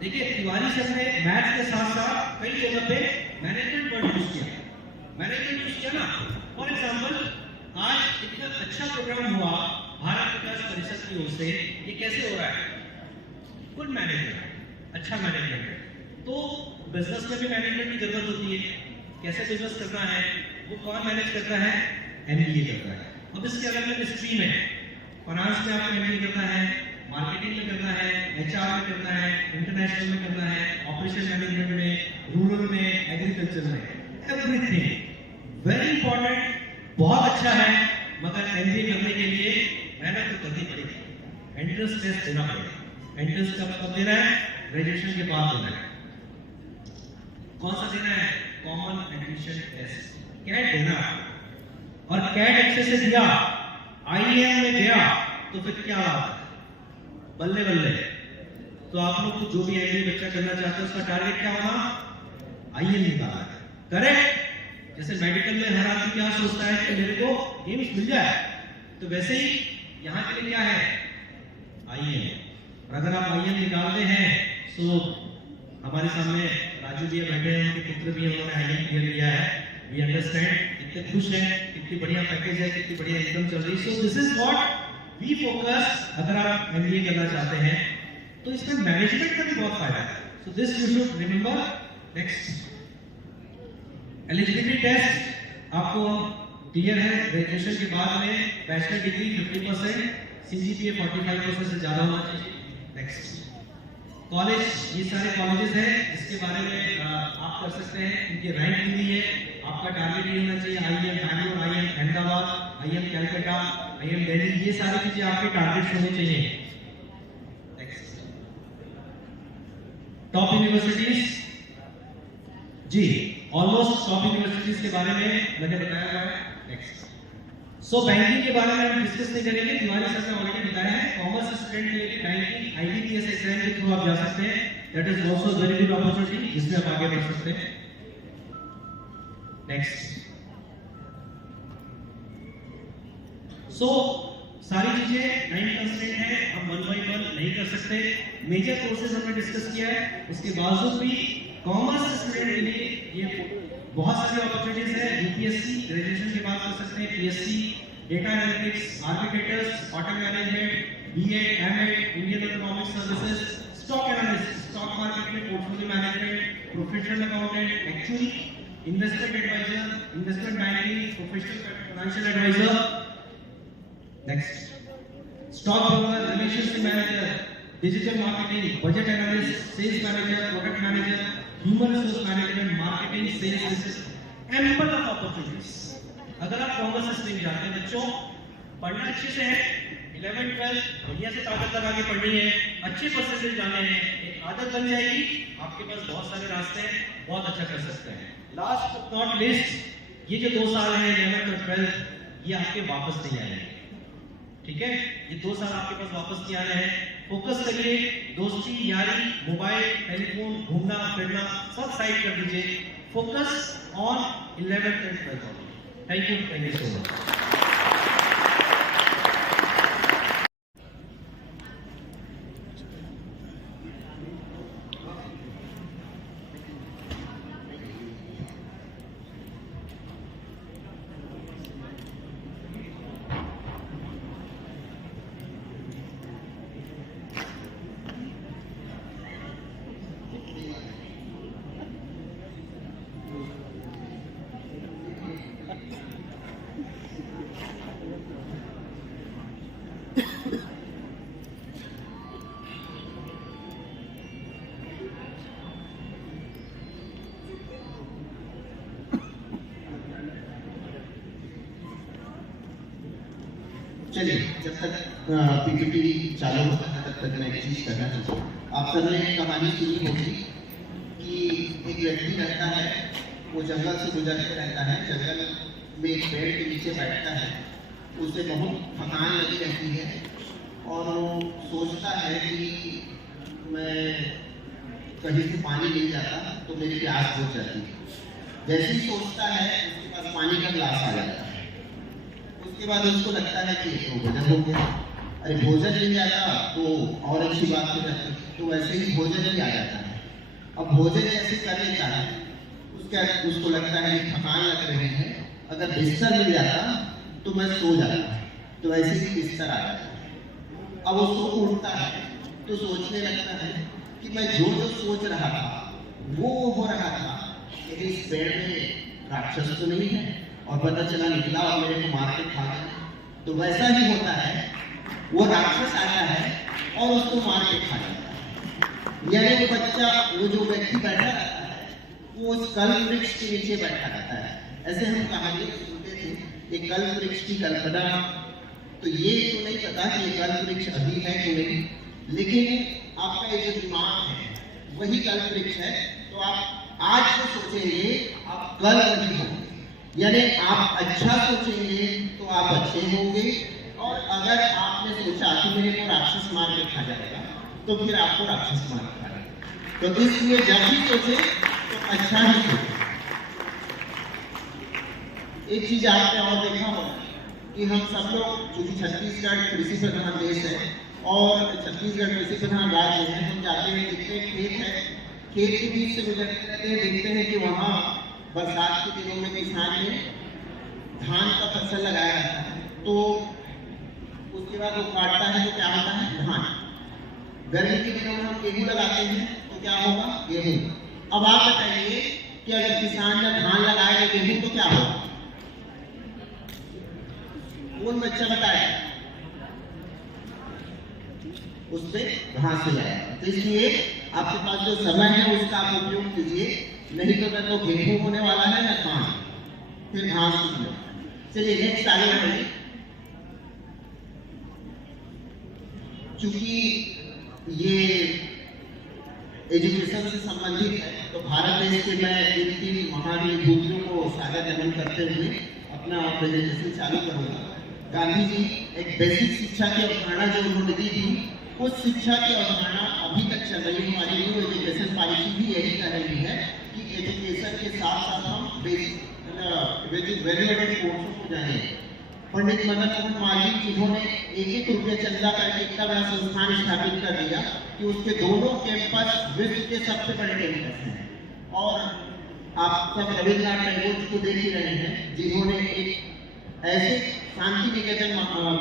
देखिए, तिवारी सर ने मैथ्स के साथ साथ कई जगह पे मैनेजमेंट वर्ड यूज किया। मैनेजमेंट यूज किया ना, फॉर एग्जांपल आज इतना अच्छा प्रोग्राम हुआ भारत विकास परिषद की ओर से, ये कैसे हो रहा है? गुड मैनेजमेंट, अच्छा मैनेजमेंट। तो बिजनेस में भी मैनेजमेंट की जरूरत होती है। कैसे बिजनेस करना है वो कौन मैनेज करता है? एमबीए करता है। अब इसके अलग अलग स्ट्रीम है, फाइनेंस में आपको एमबीए करना है, मार्केटिंग में करना है, एचआर में करना है, इंटरनेशनल में करना है, ऑपरेशन मैनेजमेंट में, रूरल में, एग्रीकल्चर में, एवरीथिंग वेरी इंपॉर्टेंट, बहुत अच्छा है। मगर एमबीए करने के लिए मेहनत तो करनी पड़ेगी, एंट्रेंस टेस्ट देना पड़ेगा। एंट्रेंस कब देना है? ग्रेजुएशन के बाद देना है। कौन सा देना है? कॉमन एडमिशन टेस्ट, कैट देना है। और कैट अच्छे से दिया, आईएम में गया, तो फिर क्या बात है, बल्ले बल्ले। तो आप लोग को जो भी एमबीए बच्चा करना चाहते हैं उसका टारगेट क्या होगा? आईएम निकालना है, करेक्ट? जैसे मेडिकल में हर आदमी क्या सोचता है कि मेरे को एम्स मिल जाए, तो वैसे ही यहाँ के लिए क्या है? आईएम। और अगर आप आईएम निकालते हैं तो हमारे सामने राजू भैया बैठे हैं, उनके पुत्र भी उन्होंने आईएम क्लियर किया है। वी अंडरस्टैंड, कितने खुश हैं, कितनी बढ़िया पैकेज है, कितनी बढ़िया इनकम चल रही है। So this is what we focus. अगर आप एमबीए करना चाहते हैं तो इसमें मैनेजमेंट का भी बहुत फायदा है। So this you should remember. Next, eligibility test आपको क्लियर है। ग्रेजुएशन के बाद में बैचलर डिग्री 50%, सीजीपीए 45% से ज्यादा होना चाहिए। नेक्स्ट, कॉलेज, ये सारे कॉलेजेस हैं जिसके बारे में आप कर सकते हैं, इनकी रैंक दी है। आपका टारगेट ये होना चाहिए, IIM Bangalore, IIM Ahmedabad, IIM Calcutta, IIM Delhi, ये सारी चीजें आपके टारगेट्स होने चाहिए। नेक्स्ट, टॉप यूनिवर्सिटीज जी, ऑलमोस्ट टॉप यूनिवर्सिटीज के बारे में मैंने बताया हुआ है। नेक्स्ट, सो बैंकिंग के बारे में हम डिस्कस नहीं करेंगे, तिवारी सर ने ऑलरेडी बताया है। कॉमर्स स्टूडेंट के लिए बैंकिंग IBPS एग्जाम के थ्रू आप जा सकते हैं, that is also very good opportunity, जिसमें आप आगे बढ़ सकते हैं। नेक्स्ट, सो सारी चीजें 9 कंस्ट्रेंट है, हम 1 by 1 नहीं कर सकते। मेजर कोर्सेज हमने डिस्कस किया है, उसके बावजूद भी कॉमर्स स्टूडेंट के लिए ये बहुत सारी अपॉर्चुनिटीज है। UPSC ग्रेजुएशन के बाद कर सकते हैं, PSC, data analytics, architectures, hotel management, B.Ed, M.Ed, Indian economic services, stock analyst, stock market में portfolio management, professional accountant, actually investment advisor, investment banking, professional financial advisor. Next, stock broker, relationship manager, digital marketing, budget analyst, sales manager, product manager, human resource management, marketing, sales, ample of opportunities. अगर आप कॉमर्स स्ट्रीम जाते हैं बच्चों, पढ़ना अच्छे से है, 11 12 बढ़िया से ताकत लगा के पढ़नी है, अच्छे परसेंटेज लाने हैं, एक आदत बन जाएगी, आपके पास बहुत सारे रास्ते हैं, बहुत अच्छा कर सकते हैं। लास्ट बट नॉट लिस्ट, ये जो 2 साल है 11 और 12, ये आपके वापस नहीं आने हैं, ठीक है? ये 2 साल आपके पास वापस नहीं आने हैं। फोकस करिए, दोस्ती यारी, मोबाइल, टेलीफोन, घूमना फिरना सब साइड कर दीजिए, focus on 11th and 12th। Thank you so much. चलिए, जब तक PPT चालू होता है तब तक मैं एक चीज करना चाहता हूँ। आप सबने कहानी सुनी होगी कि एक व्यक्ति रहता है, वो जंगल से गुजरते रहता है, जंगल में एक पेड़ के नीचे बैठता है, उसे बहुत थकान लगी रहती है और वो सोचता है कि मैं कहीं से पानी मिल जाता तो मेरी प्यास बुझ जाती है। जैसे ही सोचता है उसके पास पानी का गिलास आ जाता है। उसके बाद उसको लगता है कि तो भोजन हो गया, अरे भोजन मिल जाता तो और अच्छी बात हो जाती, तो वैसे ही भोजन भी आ जाता है। अब भोजन ऐसे कर लेता है, उसको लगता है कि थकान लग रही है, अगर बिस्तर मिल जाता तो मैं सो जाता, तो वैसे ही बिस्तर आ जाता है। अब वो सो उठता है तो सोचने लगता है कि मैं जो जो सोच रहा था वो हो रहा था, लेकिन इस पेड़ में राक्षस तो नहीं है, और पता चला निकला और मेरे को मार के खा गया। तो वैसा ही होता है, वो राक्षस आता है और उसको मार के खा जाता है। यानी वो बच्चा, वो जो व्यक्ति बैठा रहता है, वो उस कल्प वृक्ष के नीचे बैठा रहता है। ऐसे हम कहानी सुनते थे, ये कल्प वृक्ष की कल्पना, तो ये तो नहीं पता कि ये कल्प वृक्ष अभी है कि नहीं, लेकिन आपका ये जो दिमाग है वही कल्प वृक्ष है। तो आप आज जो सोचेंगे आप कल नहीं होंगे, यानी आप अच्छा सोचेंगे तो आप अच्छे होंगे, और अगर आपने सोचा कि मेरे को राक्षस मार के खा जाएगा तो फिर आपको राक्षस मार के खाएगा। तो इसलिए जब भी सोचे तो अच्छा ही सोचे। एक चीज आपने और देखा होगा कि हम सब लोग, क्योंकि छत्तीसगढ़ कृषि प्रधान देश है और छत्तीसगढ़ कृषि प्रधान राज्य है, हम जाते हैं देखते हैं खेत है, खेत के बीच से गुजरते रहते हैं, देखते हैं कि वहाँ बरसात के दिनों में किसान ने धान का फसल लगाया रहता है, तो उसके बाद वो काटता है तो क्या होता है, धान। गर्मी के दिनों में हम गेहूं लगाते हैं तो क्या होगा, गेहूं। अब आप बताइए कि अगर किसान ने धान लगाया तो गेहूं तो क्या होगा, कौन बच्चा बताए, उससे घास हो जाएगा। तो इसलिए आपके पास जो समय है उसका आप उपयोग कीजिए, नहीं तो मैं तो गेहूं होने वाला है ना धान, फिर घास। चलिए नेक्स्ट आगे बढ़िए। चूंकि ये एजुकेशन से संबंधित है तो भारत देश के मैं इन 3 महान विभूतियों को सादर नमन करते हुए अपना प्रेजेंटेशन चालू करूंगा। गांधी जी एक बेसिक शिक्षा की अवधारणा जो उन्होंने दी थी, उस शिक्षा की अवधारणा अभी तक चल रही है। हमारी न्यू एजुकेशन पॉलिसी भी यही कह रही है कि एजुकेशन के साथ साथ हम बेसिक वैल्यूएबल कोर्सों को जाने। पंडित मदन मोहन मालवीय जिन्होंने 1-1 रुपया चंदा करके इतना बड़ा संस्थान स्थापित कर दिया कि उसके दोनों कैंपस विश्व के सबसे बड़े कैंपस हैं। और आप सब रविन्द्रनाथ टैगोर जी को देख ही रहे हैं जिन्होंने एक ऐसे शांति निकेतन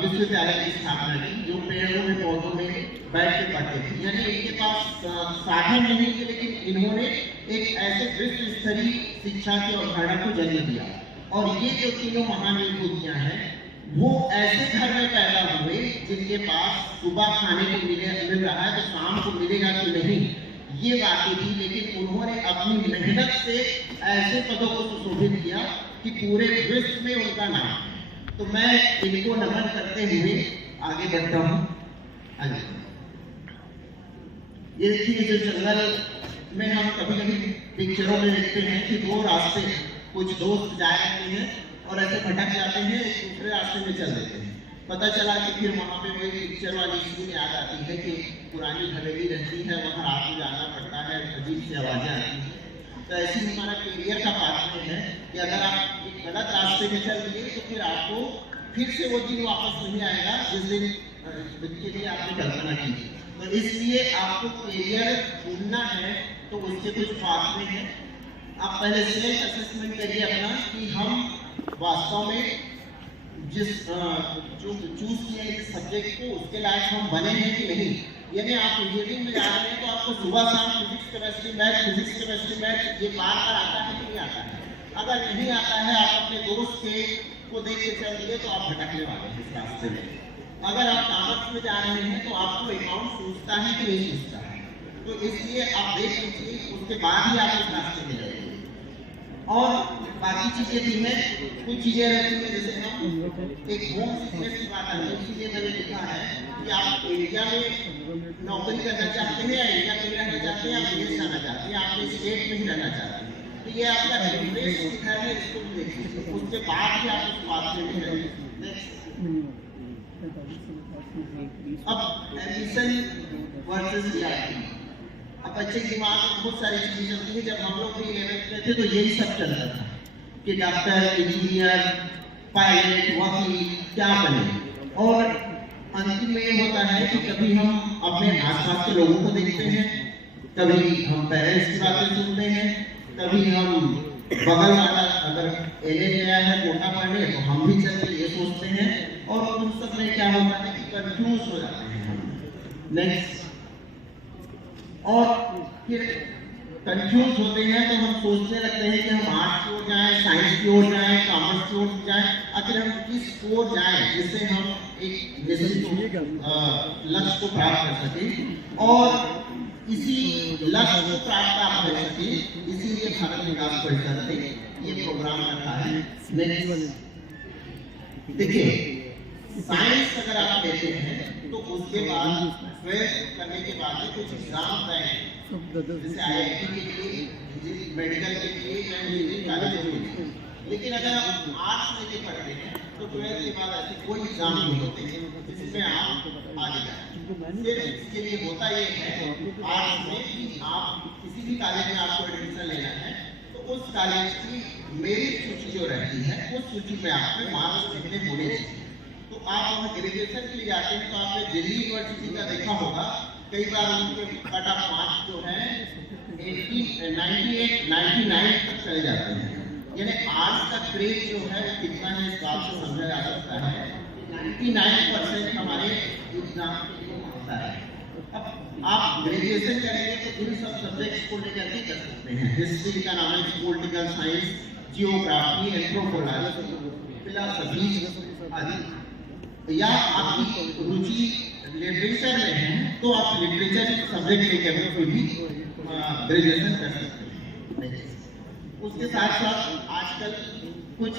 विश्वविद्यालय की स्थापना की जो पेड़ों में पौधों में बैठ के पढ़ते थे। यानी इनके पास साधन नहीं थे, लेकिन इन्होंने एक ऐसे विश्व स्तरीय शिक्षा की अवधारणा को जन्म दिया। और ये जो तीनों महान विभूतियां हैं वो ऐसे घर में पैदा हुए जिनके पास सुबह खाने को मिल रहा है तो शाम को मिलेगा कि नहीं ये बातें थी, लेकिन उन्होंने अपनी मेहनत से ऐसे पदों को सुशोभित किया कि पूरे विश्व में उनका नाम है। तो मैं इनको नमन करते हुए आगे बढ़ता हूँ। ये देखिए जो जंगल में हम कभी कभी पिक्चरों में देखते हैं कि 2 रास्ते कुछ दोस्त जाए करते हैं और ऐसे भटक जाते हैं, एक दूसरे रास्ते में चल देते हैं। पता चला कि फिर वहाँ पे वही पिक्चर वाली सीन याद आती है कि पुरानी हवेली रहती है, वहाँ रात में जाना पड़ता है, अजीब सी आवाज़ें आती हैं। तो ऐसे ही हमारा कैरियर का पात्र है कि अगर आप एक गलत रास्ते में चल दिए तो फिर आपको फिर से वो दिन वापस नहीं आएगा जिस दिन के लिए आपने कल्पना की थी। तो इसलिए आपको कैरियर चुनना है तो उसके कुछ पाथवे हैं। आप पहले सेल्फ असेसमेंट करिए अपना कि हम वास्तव में जिस जो चूज किए इस सब्जेक्ट को उसके लायक हम बने हैं कि नहीं। यानी आप इंजीनियरिंग में जा रहे हैं तो आपको सुबह शाम फिजिक्स केमिस्ट्री मैथ ये बार बार आता है कि नहीं आता है। अगर नहीं आता है आप अपने दोस्त को देख के चल दिए तो आप भटकने वाले हैं इस रास्ते में। अगर आप कॉमर्स में जा रहे हैं तो आपको अकाउंट सूझता है कि नहीं सूझता है, तो इसलिए आप देख लीजिए, उसके बाद ही आप इस रास्ते में जाइए। और बाकी चीजें भी हैं, कुछ चीजें रहती हैं जैसे हम एक होम सिकनेस की बात है, इसलिए मैंने लिखा है कि आप इंडिया में नौकरी करना चाहते हैं या इंडिया में रहना चाहते हैं, आप विदेश जाना चाहते हैं, आप स्टेट में ही रहना चाहते हैं, तो ये आपका इंटरेस्ट है, इसको भी देखिए, उसके बाद ही आप उस बात में रहेंगे। अब एम्बिशन वर्सेस रियलिटी। अब बच्चे के दिमाग में बहुत सारी चीजें चलती है। जब हम लोग भी 11th में थे तो यही सब चलता था कि डॉक्टर, इंजीनियर, पायलट, वकील क्या बने। और अंतिम में ये होता है कि कभी हम अपने आसपास के लोगों को देखते हैं, कभी हम पेरेंट्स की बातें सुनते हैं, कभी हम बगल वाला अगर एलए गया है कोटा पढ़ने तो हम भी चल के ये सोचते हैं, और उन सब में क्या होता है कि कंफ्यूज हो जाते हैं हम। नेक्स्ट, और फिर कंफ्यूज होते हैं तो हम सोचने लगते हैं कि हम आर्ट्स की ओर जाएं, साइंस की ओर जाएं, कॉमर्स की ओर जाएं, आखिर हम किस ओर जाएं जिससे हम एक निश्चित लक्ष्य को प्राप्त कर सकें और इसी लक्ष्य को प्राप्त आप कर सकें। इसीलिए भारत विकास परिषद ने ये प्रोग्राम रखा है। देखिए, साइंस अगर आप लेते हैं तो उसके बाद 12th करने के बाद कुछ एग्जाम तय हैं, जैसे IIT के लिए, मेडिकल के लिए या इंजीनियरिंग कॉलेज के लिए। लेकिन अगर आप आर्ट्स लेके पढ़ते हैं तो 12th के बाद ऐसे कोई एग्जाम नहीं होते जिसमें आप आगे जाएं। फिर इसके लिए होता ये है आर्ट्स में कि आप किसी भी कॉलेज में आपको एडमिशन लेना है तो उस कॉलेज की मेरिट सूची जो रहती है उस सूची में आपके मार्क्स कितने होने चाहिए। तो आप वहाँ ग्रेजुएशन के लिए जाते हैं तो आपने दिल्ली यूनिवर्सिटी का देखा होगा, कई बार उनके कट ऑफ मार्क्स जो है 98, 99 तक चले जाते हैं। यानी आज का क्रेज जो है कितना है इस बात से समझा जा सकता है। 99% हमारे एग्जाम के लिए होता है। अब आप ग्रेजुएशन करेंगे तो इन सब सब्जेक्ट्स को लेकर के कर सकते हैं, history, economics, political science, geography, anthropology, philosophy आदि। या आपकी रुचि लिटरेचर में है तो आप लिटरेचर सब्जेक्ट लेकर कोई भी ग्रेजुएशन कर सकते हैं। उसके साथ साथ आजकल कुछ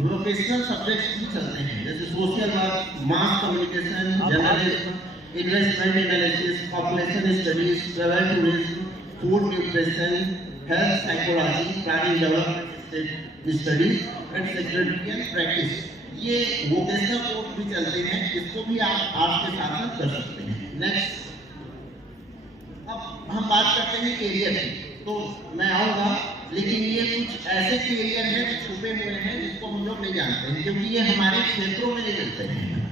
वोकेशनल सब्जेक्ट्स भी चलते हैं, जैसे social work, mass communication, journalism, investment analysis, population studies, travel tourism, food nutrition, health psychology, planning development studies and security and practice. ये वोकेशनल कोर्स भी चलते हैं, इसको भी आप आपके साथ साथ कर सकते हैं। नेक्स्ट, अब हम बात करते हैं कैरियर की, तो मैं आऊँगा, लेकिन ये कुछ ऐसे कैरियर हैं जो छुपे हुए हैं जिसको हम लोग नहीं जानते हैं, क्योंकि ये हमारे क्षेत्रों में नहीं मिलते हैं।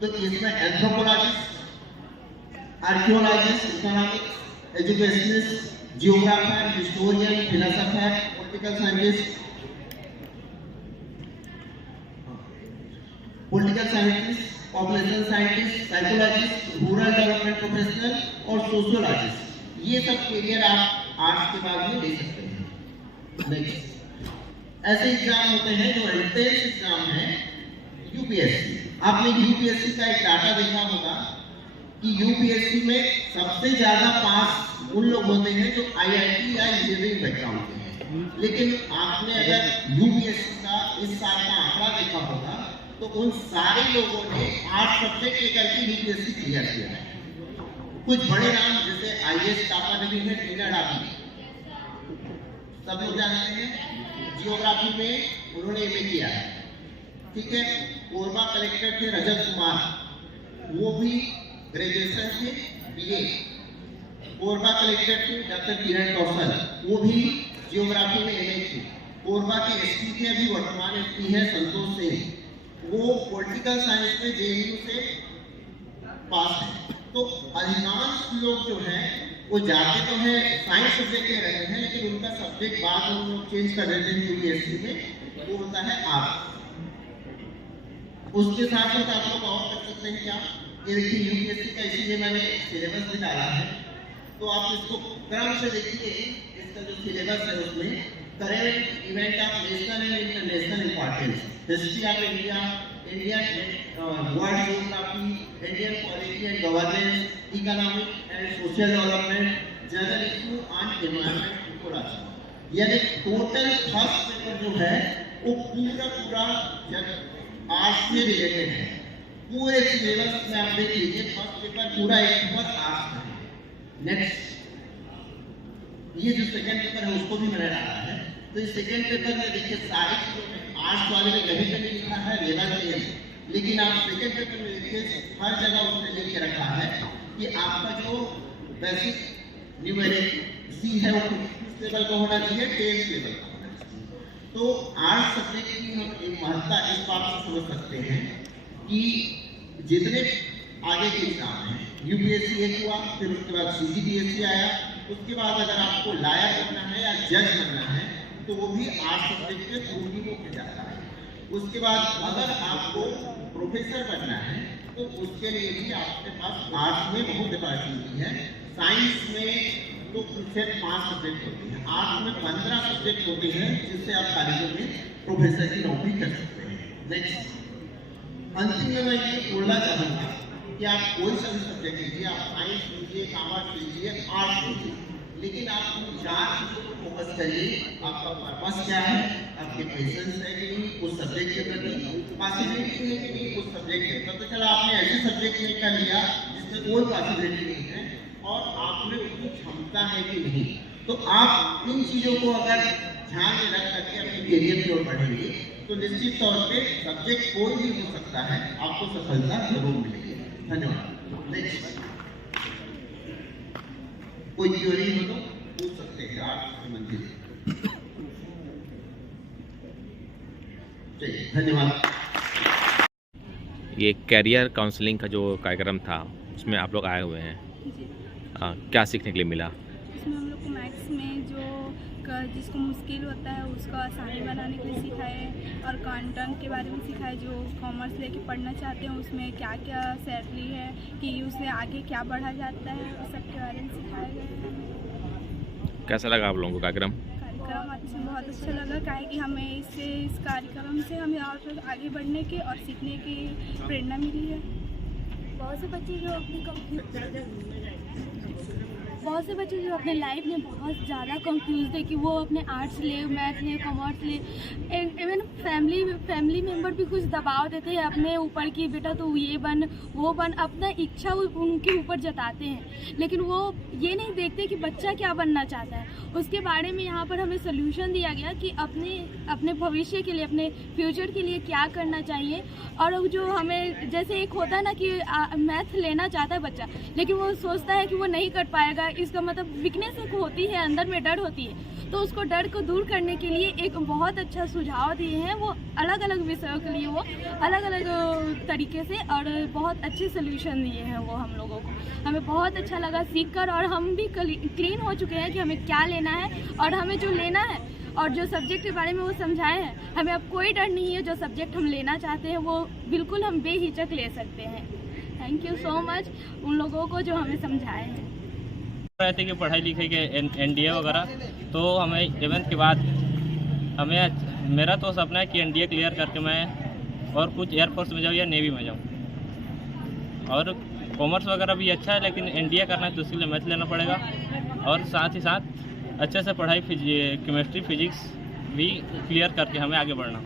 तो इसमें anthropologist, archaeologist, economics, educationist, geographer, historian, philosopher, political scientist, population scientist, psychologist, rural development professional और सोशियोलॉजिस्ट, ये सब कैरियर आप आर्ट्स के बाद में ले सकते हैं। नेक्स्ट, ऐसे एग्जाम होते हैं जो एंट्रेंस एग्जाम है, यूपीएससी। आपने यूपीएससी का एक डाटा देखा होगा कि यूपीएससी में सबसे ज्यादा पास उन लोग होते हैं जो आईआईटी या इंजीनियरिंग बैकग्राउंड के हैं। लेकिन आपने अगर यूपीएससी का इस साल का आंकड़ा देखा होगा तो उन सारे लोगों ने 8 सब्जेक्ट लेकर के यूपीएससी क्लियर किया है। कुछ बड़े नाम जैसे आईएएस टापा देवी है, टीना डाबी, सब लोग जानते हैं। जियोग्राफी में उन्होंने एमए किया है, ठीक है। कोरबा कलेक्टर थे रजत कुमार, वो भी ग्रेजुएशन थे, बीए। कोरबा कलेक्टर थे डॉक्टर किरण कौशल, वो भी जियोग्राफी में एमए थे। कोरबा के एसपी थे, अभी वर्तमान एसपी है संतोष सिंह, वो पॉलिटिकल साइंस में जेएनयू से पास है। तो अधिकांश लोग जो हैं वो जाते तो हैं साइंस सब्जेक्ट ले रहे हैं, लेकिन उनका सब्जेक्ट बाद में लोग चेंज कर देते हैं यूपीएससी में, वो होता है आर्ट्स। उसके साथ साथ आप लोग और कर सकते हैं क्या, ये देखिए यूपीएससी का इसीलिए मैंने सिलेबस भी डाला है, तो आप इसको क्रम से देखिए। इसका जो सिलेबस है उसमें current event of national and international importance, history of India, India world geography, Indian polity and governance, economic and social development, general issue on environment ecology. यानी टोटल फर्स्ट पेपर जो है वो पूरा आर्ट्स से रिलेटेड है। पूरे सिलेबस में आप देख लीजिए, फर्स्ट पेपर पूरा एक पेपर आर्ट्स का है। नेक्स्ट, ये जो सेकंड पेपर है उसको भी मैंने डाला है। तो इस सेकंड पेपर में देखिए सारी चीजों आर्ट्स वाले में कहीं कहीं लिखा है रेलेवेंस, लेकिन आप सेकंड पेपर में देखिए हर जगह उसने लिख के रखा है कि आपका जो बेसिक न्यूमेरिक है वो किस लेवल का होना चाहिए, 10th लेवल का होना चाहिए। तो आर्ट्स सब्जेक्ट की हम एक महत्ता इस बात से समझ सकते हैं कि जितने आगे के एग्जाम हैं, यूपीएससी एक हुआ, फिर उसके बाद सीजीपीएससी आया, उसके बाद अगर आपको लायर बनना है या जज बनना है तो वो भी आर्ट्स सब्जेक्ट के थ्रू ही होके जाता है। उसके बाद अगर आपको प्रोफेसर बनना है तो उसके लिए भी आपके पास आर्ट्स में बहुत अपॉर्चुनिटी है। साइंस में तो सिर्फ 5 सब्जेक्ट होते हैं, आर्ट्स में 15 सब्जेक्ट होते हैं जिससे आप कॉलेजों में प्रोफेसर की नौकरी कर सकते हैं। नेक्स्ट, अंतिम में मैं ये बोलना चाहूँगा कि आप कोई सा भी सब्जेक्ट लीजिए, आप साइंस लीजिए, कॉमर्स लीजिए, आर्ट्स लीजिए, लेकिन आप उन 4 चीज़ों पर फोकस करिए। आपका पर्पस क्या है, आपके पेशेंस है कि नहीं उस सब्जेक्ट के प्रति, पॉसिबिलिटी है कि नहीं उस सब्जेक्ट में। पता चला आपने ऐसे सब्जेक्ट में कर लिया जिसमें कोई पॉसिबिलिटी नहीं है और आप में उतनी क्षमता है कि नहीं, तो आप इन चीज़ों को अगर ध्यान में रख करके अपने करियर की ओर बढ़ेंगे तो निश्चित तौर पे सब्जेक्ट कोई भी हो सकता है, आपको सफलता जरूर मिलेगी। धन्यवाद। नेक्स्ट, कोई क्वेरी हो तो पूछ सकते हैं आप संबंधित। चलिए, धन्यवाद। ये कैरियर काउंसलिंग का जो कार्यक्रम था उसमें आप लोग आए हुए हैं, क्या सीखने के लिए मिला? इसमें हम लोग को मैथ्स में जो जिसको मुश्किल होता है उसको आसानी बनाने के लिए सिखाए और कंटेंट के बारे में सिखाए। जो कॉमर्स लेके पढ़ना चाहते हैं उसमें क्या क्या सैलरी है कि उससे आगे क्या बढ़ा जाता है, उस सब के बारे में सिखाया गया। कैसा लगा आप लोगों को कार्यक्रम? अच्छा, बहुत अच्छा लगा, काहे कि हमें इस कार्यक्रम से हमें और आगे बढ़ने की और सीखने की प्रेरणा मिली है। बहुत से बच्चे जो अपनी बहुत से बच्चे जो अपने लाइफ में बहुत ज़्यादा कंफ्यूज थे कि वो अपने आर्ट्स ले, मैथ ले, कॉमर्स ले। इवन फैमिली मेम्बर भी कुछ दबाव देते हैं अपने ऊपर कि बेटा तू ये बन वो बन, अपना इच्छा उनके ऊपर जताते हैं, लेकिन वो ये नहीं देखते कि बच्चा क्या बनना चाहता है। उसके बारे में यहाँ पर हमें सोल्यूशन दिया गया कि अपने भविष्य के लिए, अपने फ्यूचर के लिए क्या करना चाहिए। और जो हमें जैसे एक होता है ना कि मैथ लेना चाहता है बच्चा, लेकिन वो सोचता है कि वो नहीं कर पाएगा, इसका मतलब वीकनेस एक होती है, अंदर में डर होती है। तो उसको डर को दूर करने के लिए एक बहुत अच्छा सुझाव दिए हैं, वो अलग अलग विषयों के लिए वो अलग अलग तरीके से और बहुत अच्छे सोल्यूशन दिए हैं वो हम लोगों को। हमें बहुत अच्छा लगा सीख कर, और हम भी क्लीन हो चुके हैं कि हमें क्या लेना है और हमें जो लेना है, और जो सब्जेक्ट के बारे में वो समझाए हैं। हमें अब कोई डर नहीं है, जो सब्जेक्ट हम लेना चाहते हैं वो बिल्कुल हम बेहिचक ले सकते हैं। थैंक यू सो मच उन लोगों को जो हमें समझाए हैं। रहते कि पढ़ाई लिखाई के एनडीए वगैरह, तो हमें 11th के बाद मेरा तो सपना है कि एनडीए क्लियर करके मैं और कुछ एयरफोर्स में जाऊँ या नेवी में जाऊँ। और कॉमर्स वगैरह भी अच्छा है, लेकिन एनडीए करना है तो उसके लिए मैथ लेना पड़ेगा, और साथ ही साथ अच्छे से पढ़ाई केमिस्ट्री फिजिक्स भी क्लियर करके हमें आगे बढ़ना।